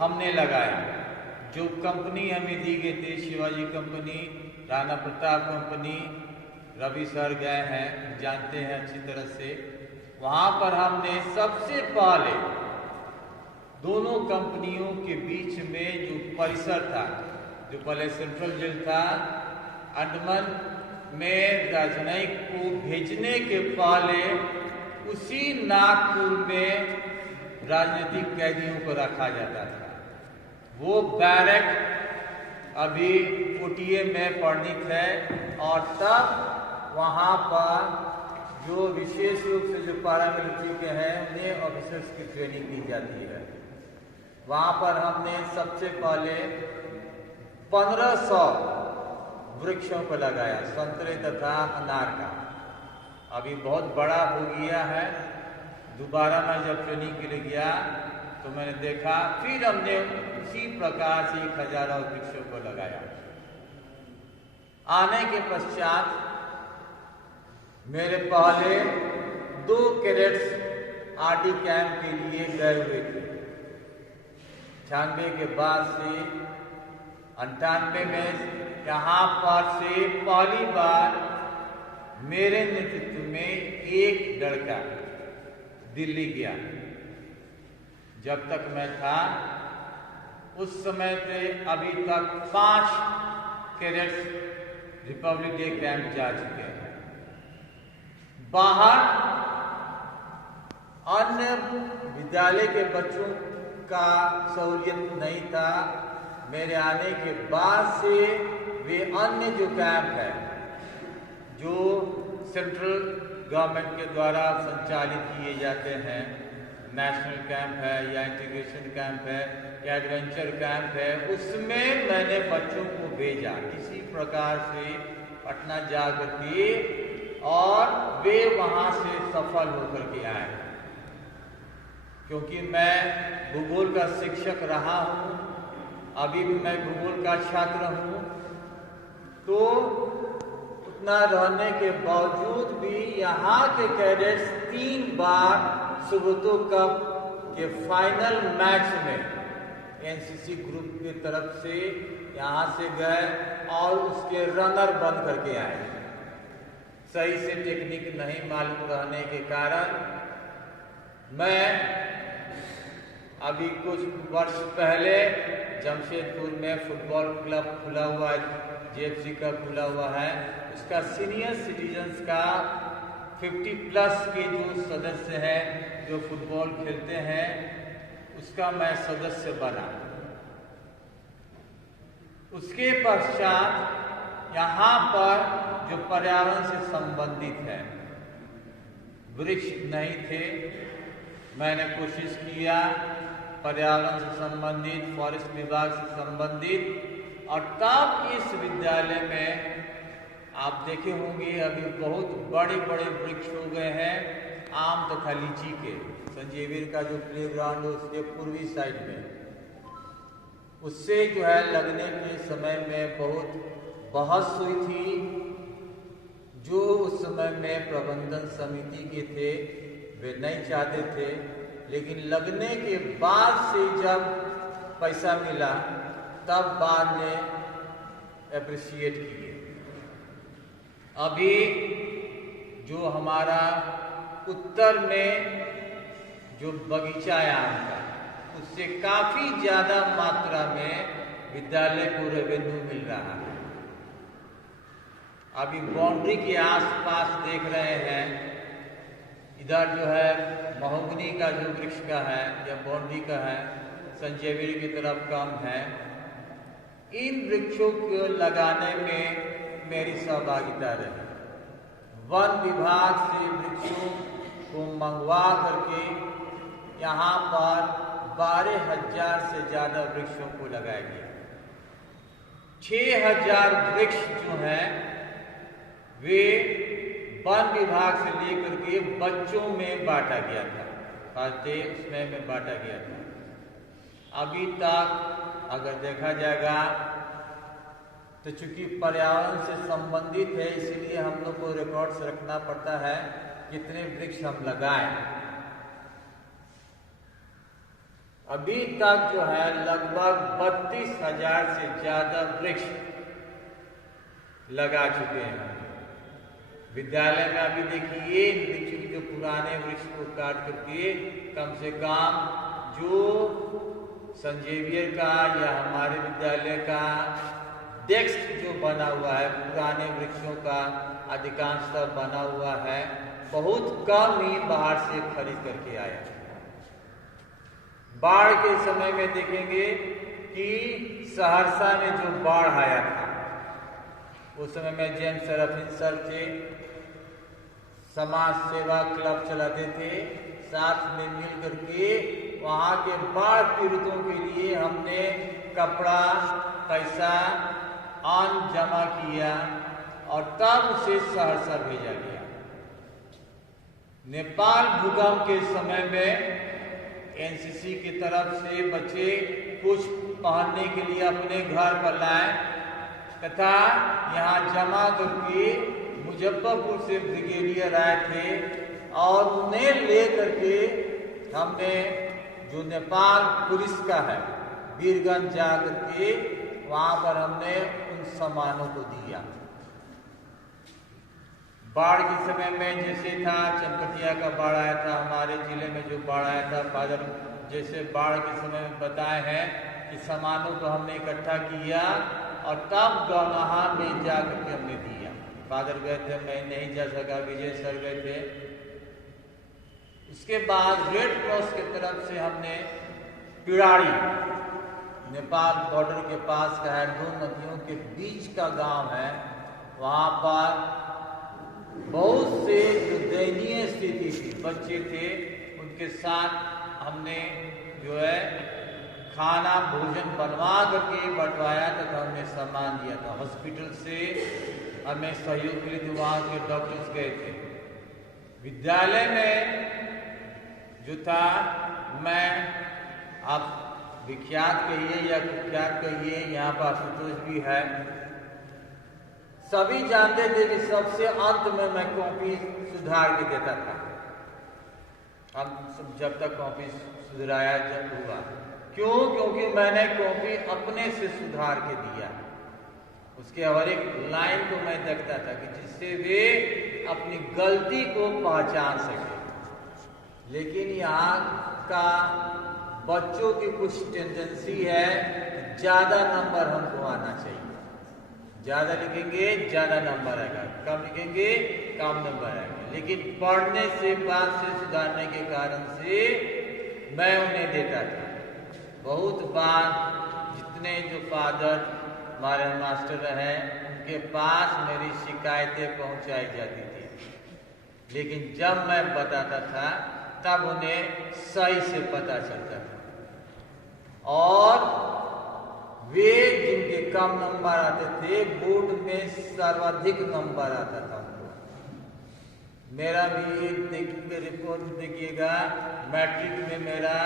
हमने लगाया। जो कंपनी हमें दी गई थी, Shivaji company, Rana Pratap company, Ravi sir गए हैं, जानते हैं अच्छी तरह से। वहाँ पर हमने सबसे पहले दोनों कंपनियों के बीच में जो परिसर था, जो पहले सेंट्रल जेल था, अंडमान में राजनयिक को भेजने के पहले उसी नागपुर में राजनीतिक कैदियों को रखा जाता था। वो बैरक अभी ओटीए में परिणित है और तब वहाँ पर जो विशेष रूप से जो पैरामिलिट्री के हैं उन्हें ऑफिसर्स की ट्रेनिंग दी जाती है। वहाँ पर हमने सबसे पहले 1500 वृक्षों को लगाया, संतरे तथा अनार का। अभी बहुत बड़ा हो गया है। दोबारा मैं जब ट्रेनिंग के लिए गया तो मैंने देखा, फिर हमने उसी प्रकार से 1000 वृक्षों को लगाया। आने के पश्चात मेरे पहले 2 कैडेट्स आरडी कैंप के लिए गए हुए थे। 98 के बाद से 98 में यहाँ पर से पहली बार मेरे नेतृत्व में एक लड़का दिल्ली गया। जब तक मैं था उस समय से अभी तक 5 कैडेट्स रिपब्लिक डे कैंप जा चुके हैं। बाहर अन्य विद्यालय के बच्चों का सहूलियत नहीं था। मेरे आने के बाद से वे अन्य जो कैंप है जो सेंट्रल गवर्नमेंट के द्वारा संचालित किए जाते हैं, नेशनल कैंप है या इंटीग्रेशन कैंप है या एडवेंचर कैंप है, उसमें मैंने बच्चों को भेजा किसी प्रकार से पटना जा करके, और वे वहाँ से सफल होकर के आए। क्योंकि मैं भूगोल का शिक्षक रहा हूँ, अभी भी मैं भूगोल का छात्र हूँ, तो उतना रहने के बावजूद भी यहाँ के कैडेट्स 3 बार सुब्रतो कप के फाइनल मैच में एनसीसी ग्रुप की तरफ से यहाँ से गए और उसके रनर बन करके आए। सही से टेक्निक नहीं मालूम रहने के कारण मैं अभी कुछ वर्ष पहले जमशेदपुर में फुटबॉल क्लब खुला हुआ है, जेएफसी का खुला हुआ है, उसका सीनियर सिटीजन्स का 50+ के जो सदस्य हैं जो फुटबॉल खेलते हैं उसका मैं सदस्य बना। उसके पश्चात यहाँ पर जो पर्यावरण से संबंधित है, वृक्ष नहीं थे। मैंने कोशिश किया पर्यावरण से संबंधित, फॉरेस्ट विभाग से संबंधित, और तब इस विद्यालय में आप देखे होंगे अभी बहुत बड़े बड़े वृक्ष हो गए हैं, आम तथा लीची के। संजीवीर का जो प्लेग्राउंड है उसके पूर्वी साइड में, उससे जो है लगने के समय में बहुत बहस हुई थी। जो उस समय में प्रबंधन समिति के थे वे नहीं चाहते थे, लेकिन लगने के बाद से जब पैसा मिला तब बाद में एप्रिशिएट किए। अभी जो हमारा उत्तर में जो बगीचा है आम का, उससे काफी ज्यादा मात्रा में विद्यालय को रेवेन्यू मिल रहा है। अभी बाउंड्री के आसपास देख रहे हैं, इधर जो है महोगनी का जो वृक्ष का है या बाउंड्री का है, संजयवीर की तरफ कम है। इन वृक्षों को लगाने में मेरी सहभागिता रही। वन विभाग से वृक्षों को मंगवा करके यहाँ पर 12,000 से ज्यादा वृक्षों को लगाया गया। 6,000 वृक्ष जो हैं वे वन विभाग से लेकर के बच्चों में बांटा गया था, उसमें में बांटा गया था। अभी तक अगर देखा जाएगा तो चूंकि पर्यावरण से संबंधित है, इसीलिए हम लोग को रिकॉर्ड्स रखना पड़ता है कितने वृक्ष हम लगाएं। अभी तक जो है लगभग 32,000 से ज्यादा वृक्ष लगा चुके हैं। विद्यालय में अभी देखिए वृक्ष की जो पुराने वृक्ष को काट करके कम से कम जो संजेवियर का या हमारे विद्यालय का डेस्क जो बना हुआ है, पुराने वृक्षों का अधिकांशतः बना हुआ है, बहुत कम ही बाहर से खरीद करके आया। बाढ़ के समय में देखेंगे कि सहरसा में जो बाढ़ आया था उस समय में जेम्स सरफिन सर थे, समाज सेवा क्लब चलाते थे, साथ में मिल करके वहाँ के बाढ़ पीड़ितों के लिए हमने कपड़ा, पैसा, अन्न जमा किया और तब उसे सहरसा भेजा गया। नेपाल भूकंप के समय में एनसीसी की तरफ से बच्चे कुछ पहनने के लिए अपने घर पर लाए तथा यहाँ जमा करके मुजफ्फरपुर से ब्रिगेडियर आए थे और उन्हें ले करके हमने जो नेपाल पुलिस का है वीरगंज जा करके वहाँ पर हमने उन सामानों को दिया। बाढ़ के समय में जैसे था, चनपटिया का बाढ़ आया था, हमारे जिले में जो बाढ़ आया था, फादर जैसे बाढ़ के समय में बताए हैं कि सामानों को हमने इकट्ठा किया और तब गौनाहा में जा करके हमने दिया। फादर गए थे, मैं नहीं जा सका, विजय सर गए थे। उसके बाद रेड क्रॉस की तरफ से हमने पिड़ाड़ी, नेपाल बॉर्डर के पास का है, 2 नदियों के बीच का गांव है, वहाँ पर बहुत से जो दयनीय स्थिति थी, बच्चे थे, उनके साथ हमने जो है खाना भोजन बनवा करके बंटवाया तथा हमने सामान दिया था। हॉस्पिटल से हमें सहयोग के लिए वहाँ के डॉक्टर्स गए थे। विद्यालय में जो था, मैं आप विख्यात कहिए या कुख्यात कहिए, यहाँ पर आशुतोष भी है, सभी जानते थे कि सबसे अंत में मैं कॉपी सुधार के देता था। हम सब जब तक कॉपी सुधराया जब हुआ, क्यों? क्योंकि मैंने कॉपी अपने से सुधार के दिया। उसके हर एक लाइन को मैं देखता था कि जिससे वे अपनी गलती को पहचान सके। लेकिन यहाँ का बच्चों की कुछ टेंडेंसी है कि ज़्यादा नंबर हमको आना चाहिए। ज़्यादा लिखेंगे ज़्यादा नंबर आएगा, कम लिखेंगे कम नंबर आएगा। लेकिन पढ़ने से, बात से सुधारने के कारण से मैं उन्हें देता था। बहुत बार जितने जो फादर हमारे मास्टर रहे, उनके पास मेरी शिकायतें पहुंचाई जाती थी, लेकिन जब मैं बताता था तब उन्हें सही से पता चलता था। और वे जिनके कम नंबर आते थे, बोर्ड में सर्वाधिक नंबर आता था उनको। मेरा भी रिपोर्ट देखिएगा, मैट्रिक में मेरा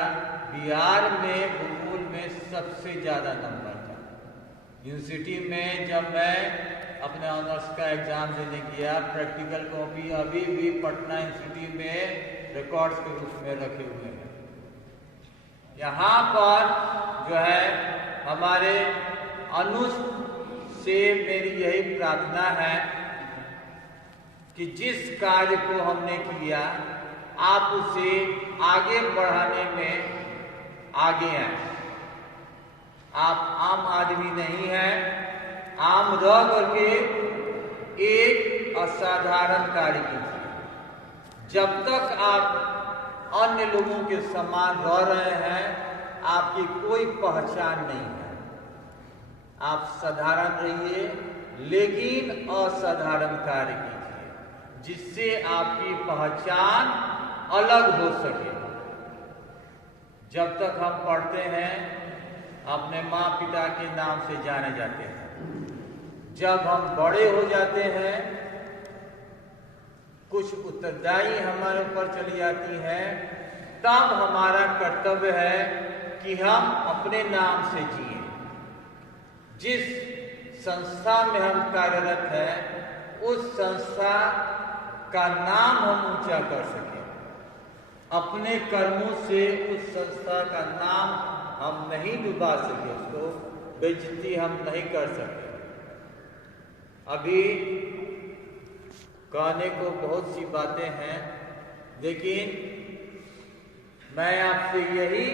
बिहार में भूगोल में सबसे ज़्यादा नंबर था। यूनिवर्सिटी में जब मैं अपने ऑनर्स का एग्ज़ाम देने गया, प्रैक्टिकल कॉपी अभी भी पटना यूनिवर्सिटी में रिकॉर्ड्स के रूप में रखे हुए हैं। यहाँ पर जो है हमारे अनुज से मेरी यही प्रार्थना है कि जिस कार्य को हमने किया, आप उसे आगे बढ़ाने में आगे आए। आप आम आदमी नहीं हैं, आम रह करके एक असाधारण कार्य कीजिए। जब तक आप अन्य लोगों के समान रह रहे हैं, आपकी कोई पहचान नहीं है। आप साधारण रहिए, लेकिन असाधारण कार्य कीजिए, जिससे आपकी पहचान अलग हो सके। जब तक हम पढ़ते हैं, अपने माँ पिता के नाम से जाने जाते हैं। जब हम बड़े हो जाते हैं, कुछ उत्तरदायी हमारे ऊपर चली जाती है, तब हमारा कर्तव्य है कि हम अपने नाम से जिए। जिस संस्था में हम कार्यरत हैं, उस संस्था का नाम हम ऊंचा कर सकें। अपने कर्मों से उस संस्था का नाम हम नहीं डुबा सके, उसको बेइज्जती हम नहीं कर सके। अभी कहने को बहुत सी बातें हैं, लेकिन मैं आपसे यही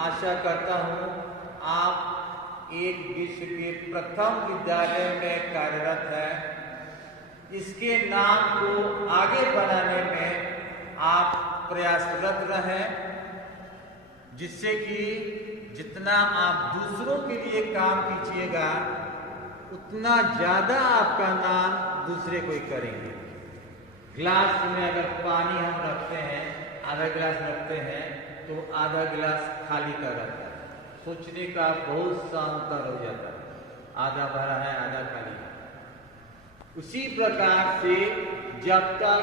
आशा करता हूँ, आप एक विश्व के प्रथम विद्यालय में कार्यरत हैं। इसके नाम को आगे बढ़ाने में आप प्रयासरत रहें, जिससे कि जितना आप दूसरों के लिए काम कीजिएगा, उतना ज़्यादा आपका नाम दूसरे कोई करेंगे। ग्लास में अगर पानी हम रखते हैं, आधा गिलास रखते हैं तो आधा गिलास खाली का रहता है। सोचने का बहुत सा अंतर हो जाता है, आधा भरा है आधा खाली है। उसी प्रकार से जब तक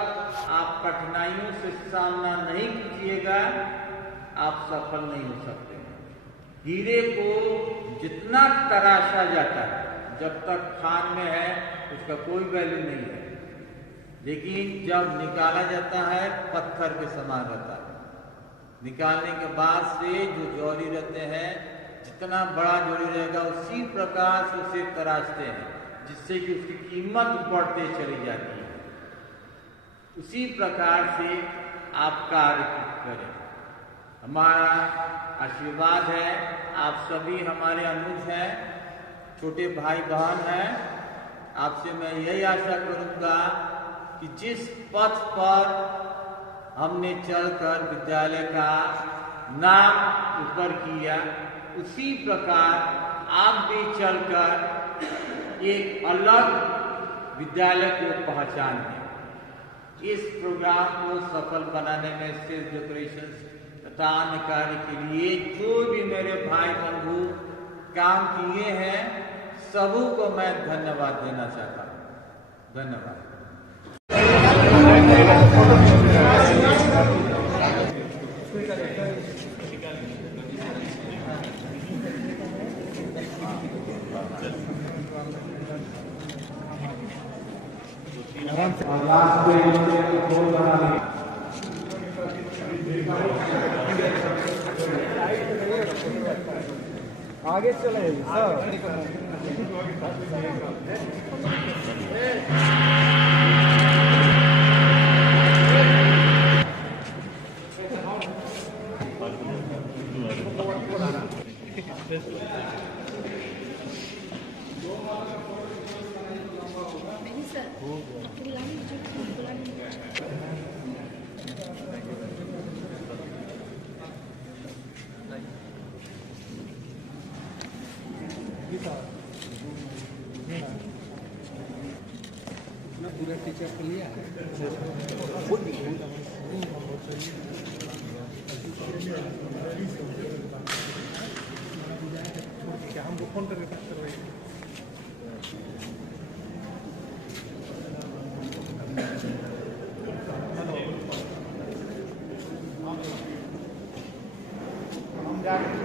आप कठिनाइयों से सामना नहीं कीजिएगा, आप सफल नहीं हो सकते। हीरे को जितना तराशा जाता है, जब तक खान में है उसका कोई वैल्यू नहीं है, लेकिन जब निकाला जाता है पत्थर के समान रहता है। निकालने के बाद से जो जौहरी रहते हैं, जितना बड़ा जौहरी रहेगा उसी प्रकार से उसे तराशते हैं, जिससे कि उसकी कीमत बढ़ते चली जाती है। उसी प्रकार से आप कार्य करें। हमारा आशीर्वाद है, आप सभी हमारे अनुज हैं, छोटे भाई बहन हैं। आपसे मैं यही आशा करूंगा कि जिस पथ पर हमने चलकर विद्यालय का नाम ऊपर किया, उसी प्रकार आप भी चलकर एक अलग विद्यालय को पहचान दें। इस प्रोग्राम को सफल बनाने में स्टेज डेकोरेशन तथा अन्य कार्य के लिए जो भी मेरे भाई बंधु काम किए हैं, सबों को मैं धन्यवाद देना चाहता हूँ। धन्यवाद। आगे चले सर। पूरा टीचर को लिया हमको फोन करके बात करवाइए। हम जा रहे हैं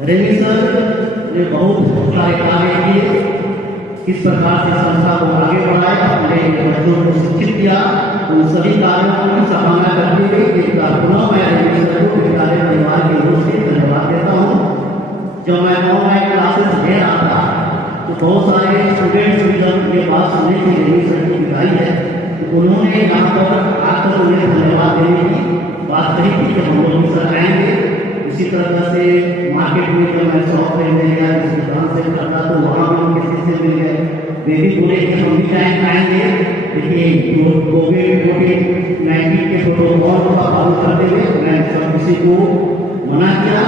रेमी सर ने बहुत सारे कार्य किए, किस प्रकार से संस्था को आगे बढ़ाया, अपने बच्चों को शिक्षित किया। उन सभी कार्यों की सराहना करते हुए एक बार पुनः मैं रेमी सर को विद्यालय परिवार की ओर से धन्यवाद देता हूँ। जब मैं ऑनलाइन क्लासेस ले रहा था तो बहुत सारे स्टूडेंट्स भी जब उनके पास सुनने की रेमी सर की विदाई है, तो उन्होंने यहाँ पर आकर उन्हें धन्यवाद देने की बात कही थी कि हम लोग सर आएंगे। इसी तरह से मार्केट में जब मैं शॉप पे मिल गया, जिस दुकान से करता तो वहाँ भी किसी से मिल गए, वे भी बोले कि हम भी टाइम आएंगे। लेकिन कोविड-19 के प्रोटोकॉल का पालन करते हुए मैं सब किसी को मना किया।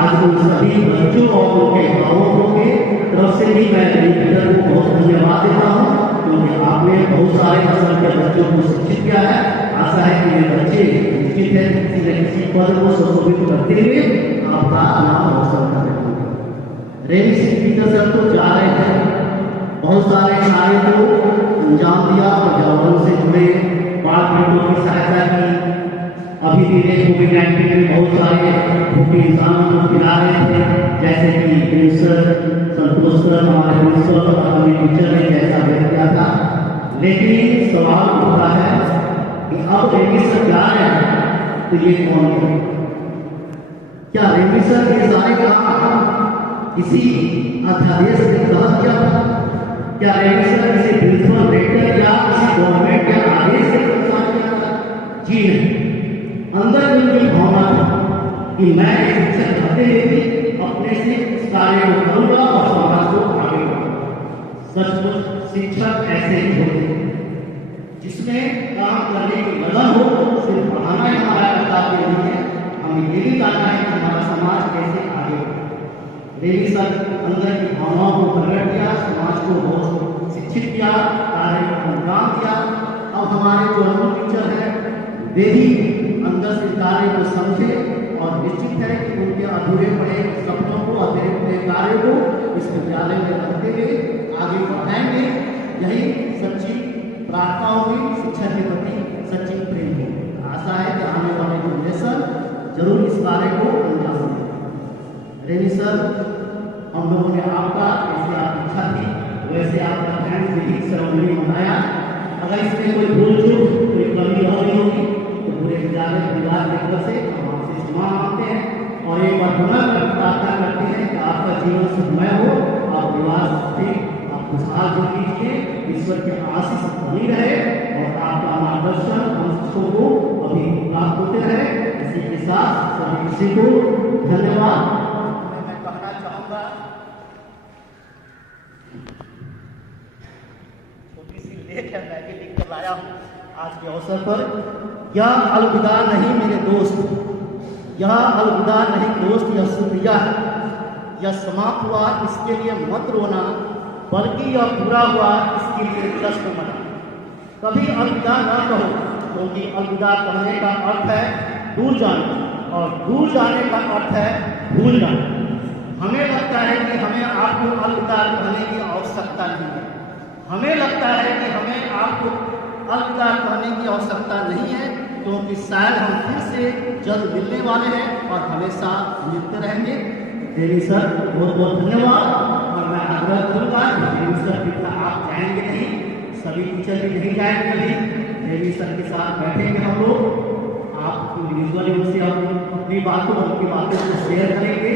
आज उन सभी बच्चों और उनके अभिभावकों के तरफ से भी मैं लीडर को बहुत धन्यवाद देता हूँ, क्योंकि आपने बहुत सारे नस्ल के बच्चों को शिक्षित किया है। आशा है कि ये बच्चे निश्चित है किसी न किसी पद को सुशोभित करते हुए आपका नाम रोशन करेंगे। रेमी सिंह पीटर सर तो जा रहे हैं, बहुत सारे कार्य को अंजाम दिया, पर्यावरण से जुड़े बाढ़ पीड़ितों की सहायता की। अभी भी कोविड-19 में बहुत सारे भूखे इंसानों को खिला रहे थे, जैसे कि प्रिंसर संतोष सर हमारे प्रिंसिपल और हमारे टीचर ने जैसा व्यक्त किया था। लेकिन सवाल उठता है कि अब रेमी सर जा रहे हैं तो ये कौन है? क्या रेमी सर ये सारे काम किसी अध्यादेश के तहत किया था? क्या रेमी सर किसी प्रिंसिपल रेक्टर या किसी गवर्नमेंट के आदेश से अनुसार किया था? जी नहीं, अंदर उनकी भावना थी कि मैं शिक्षक रहते हुए भी अपने से इस कार्य को करूंगा और समाज को आगे बढ़ाऊंगा। सचमुच शिक्षक ऐसे ही होते हैं, जिसमें काम करने की लगन हो। सिर्फ पढ़ाना ही हमारा कर्तव्य नहीं है, हमें ये भी जानना है कि हमारा समाज कैसे आगे बढ़े। रेमी सर अंदर की भावनाओं को प्रकट किया, समाज को बहुत शिक्षित किया, कार्य को अंजाम दिया। अब हमारे जो अनुभव टीचर हैं वे भी अंदर से कार्य को समझे और निश्चित है कि उनके अधूरे पड़े सपनों को, अधूरे पड़े कार्य को इस विद्यालय में रखते हुए आगे बढ़ाएंगे। यही सच्ची प्रार्थना होगी, शिक्षा के प्रति सच्ची प्रेम होगी। आशा है कि आने वाले जनरेशन जरूर इस कार्य को अंजाम दें। रेमी सर, हम लोगों ने आपका जैसे आपकी इच्छा थी वैसे आपका थैंक्स गिविंग सेरेमनी मनाया। अगर इसमें कोई भूल चूक, कोई कमी हो रही होगी तो पूरे विद्यालय परिवार की तरफ से हम आपसे क्षमा मांगते हैं और एक बार पुनः प्रार्थना करते हैं कि आपका जीवन सुखमय हो, आप परिवार से आप खुशहाल जिंदगी जिए, ईश्वर के आशीष बनी रहे और आपका मार्गदर्शन हम सबको को अभी प्राप्त होते रहे। इसी के साथ सभी किसी को धन्यवाद मैं कहना चाहूँगा। छोटी सी लेख है, मैं भी लिख कर लाया हूँ आज के अवसर पर। यह अलविदा नहीं मेरे दोस्त, यह अलविदा नहीं दोस्त, यह शुक्रिया है। यह समाप्त हुआ इसके लिए मत रोना, बल्कि यह पूरा हुआ इसके लिए जश्न मना। कभी अलविदा न कहो, क्योंकि अलविदा कहने का अर्थ है दूर जाना और दूर जाने का अर्थ है भूल जाना। हमें लगता है कि हमें आपको अलविदा कहने की आवश्यकता नहीं है, हमें लगता है कि हमें आपको अलविदा कहने की आवश्यकता नहीं है, क्योंकि शायद हम फिर से जल्द मिलने वाले हैं और हमेशा मिलते रहेंगे। रेमी सर बहुत बहुत धन्यवाद। और मैं आग्रह करूँगा कि रेमी सर की आप जाएंगे नहीं, सभी टीचर भी नहीं जाएंगे कभी, रेमी सर के साथ बैठेंगे हम लोग। आप इंडिविजुअली उनसे अपनी बातों उनकी बातों को शेयर करेंगे,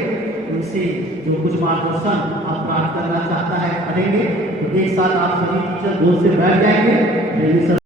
उनसे जो कुछ मार्गदर्शन आप प्राप्त करना चाहता है करेंगे। तो एक साथ आप सभी टीचर गोल से बैठ जाएंगे। Ramie sir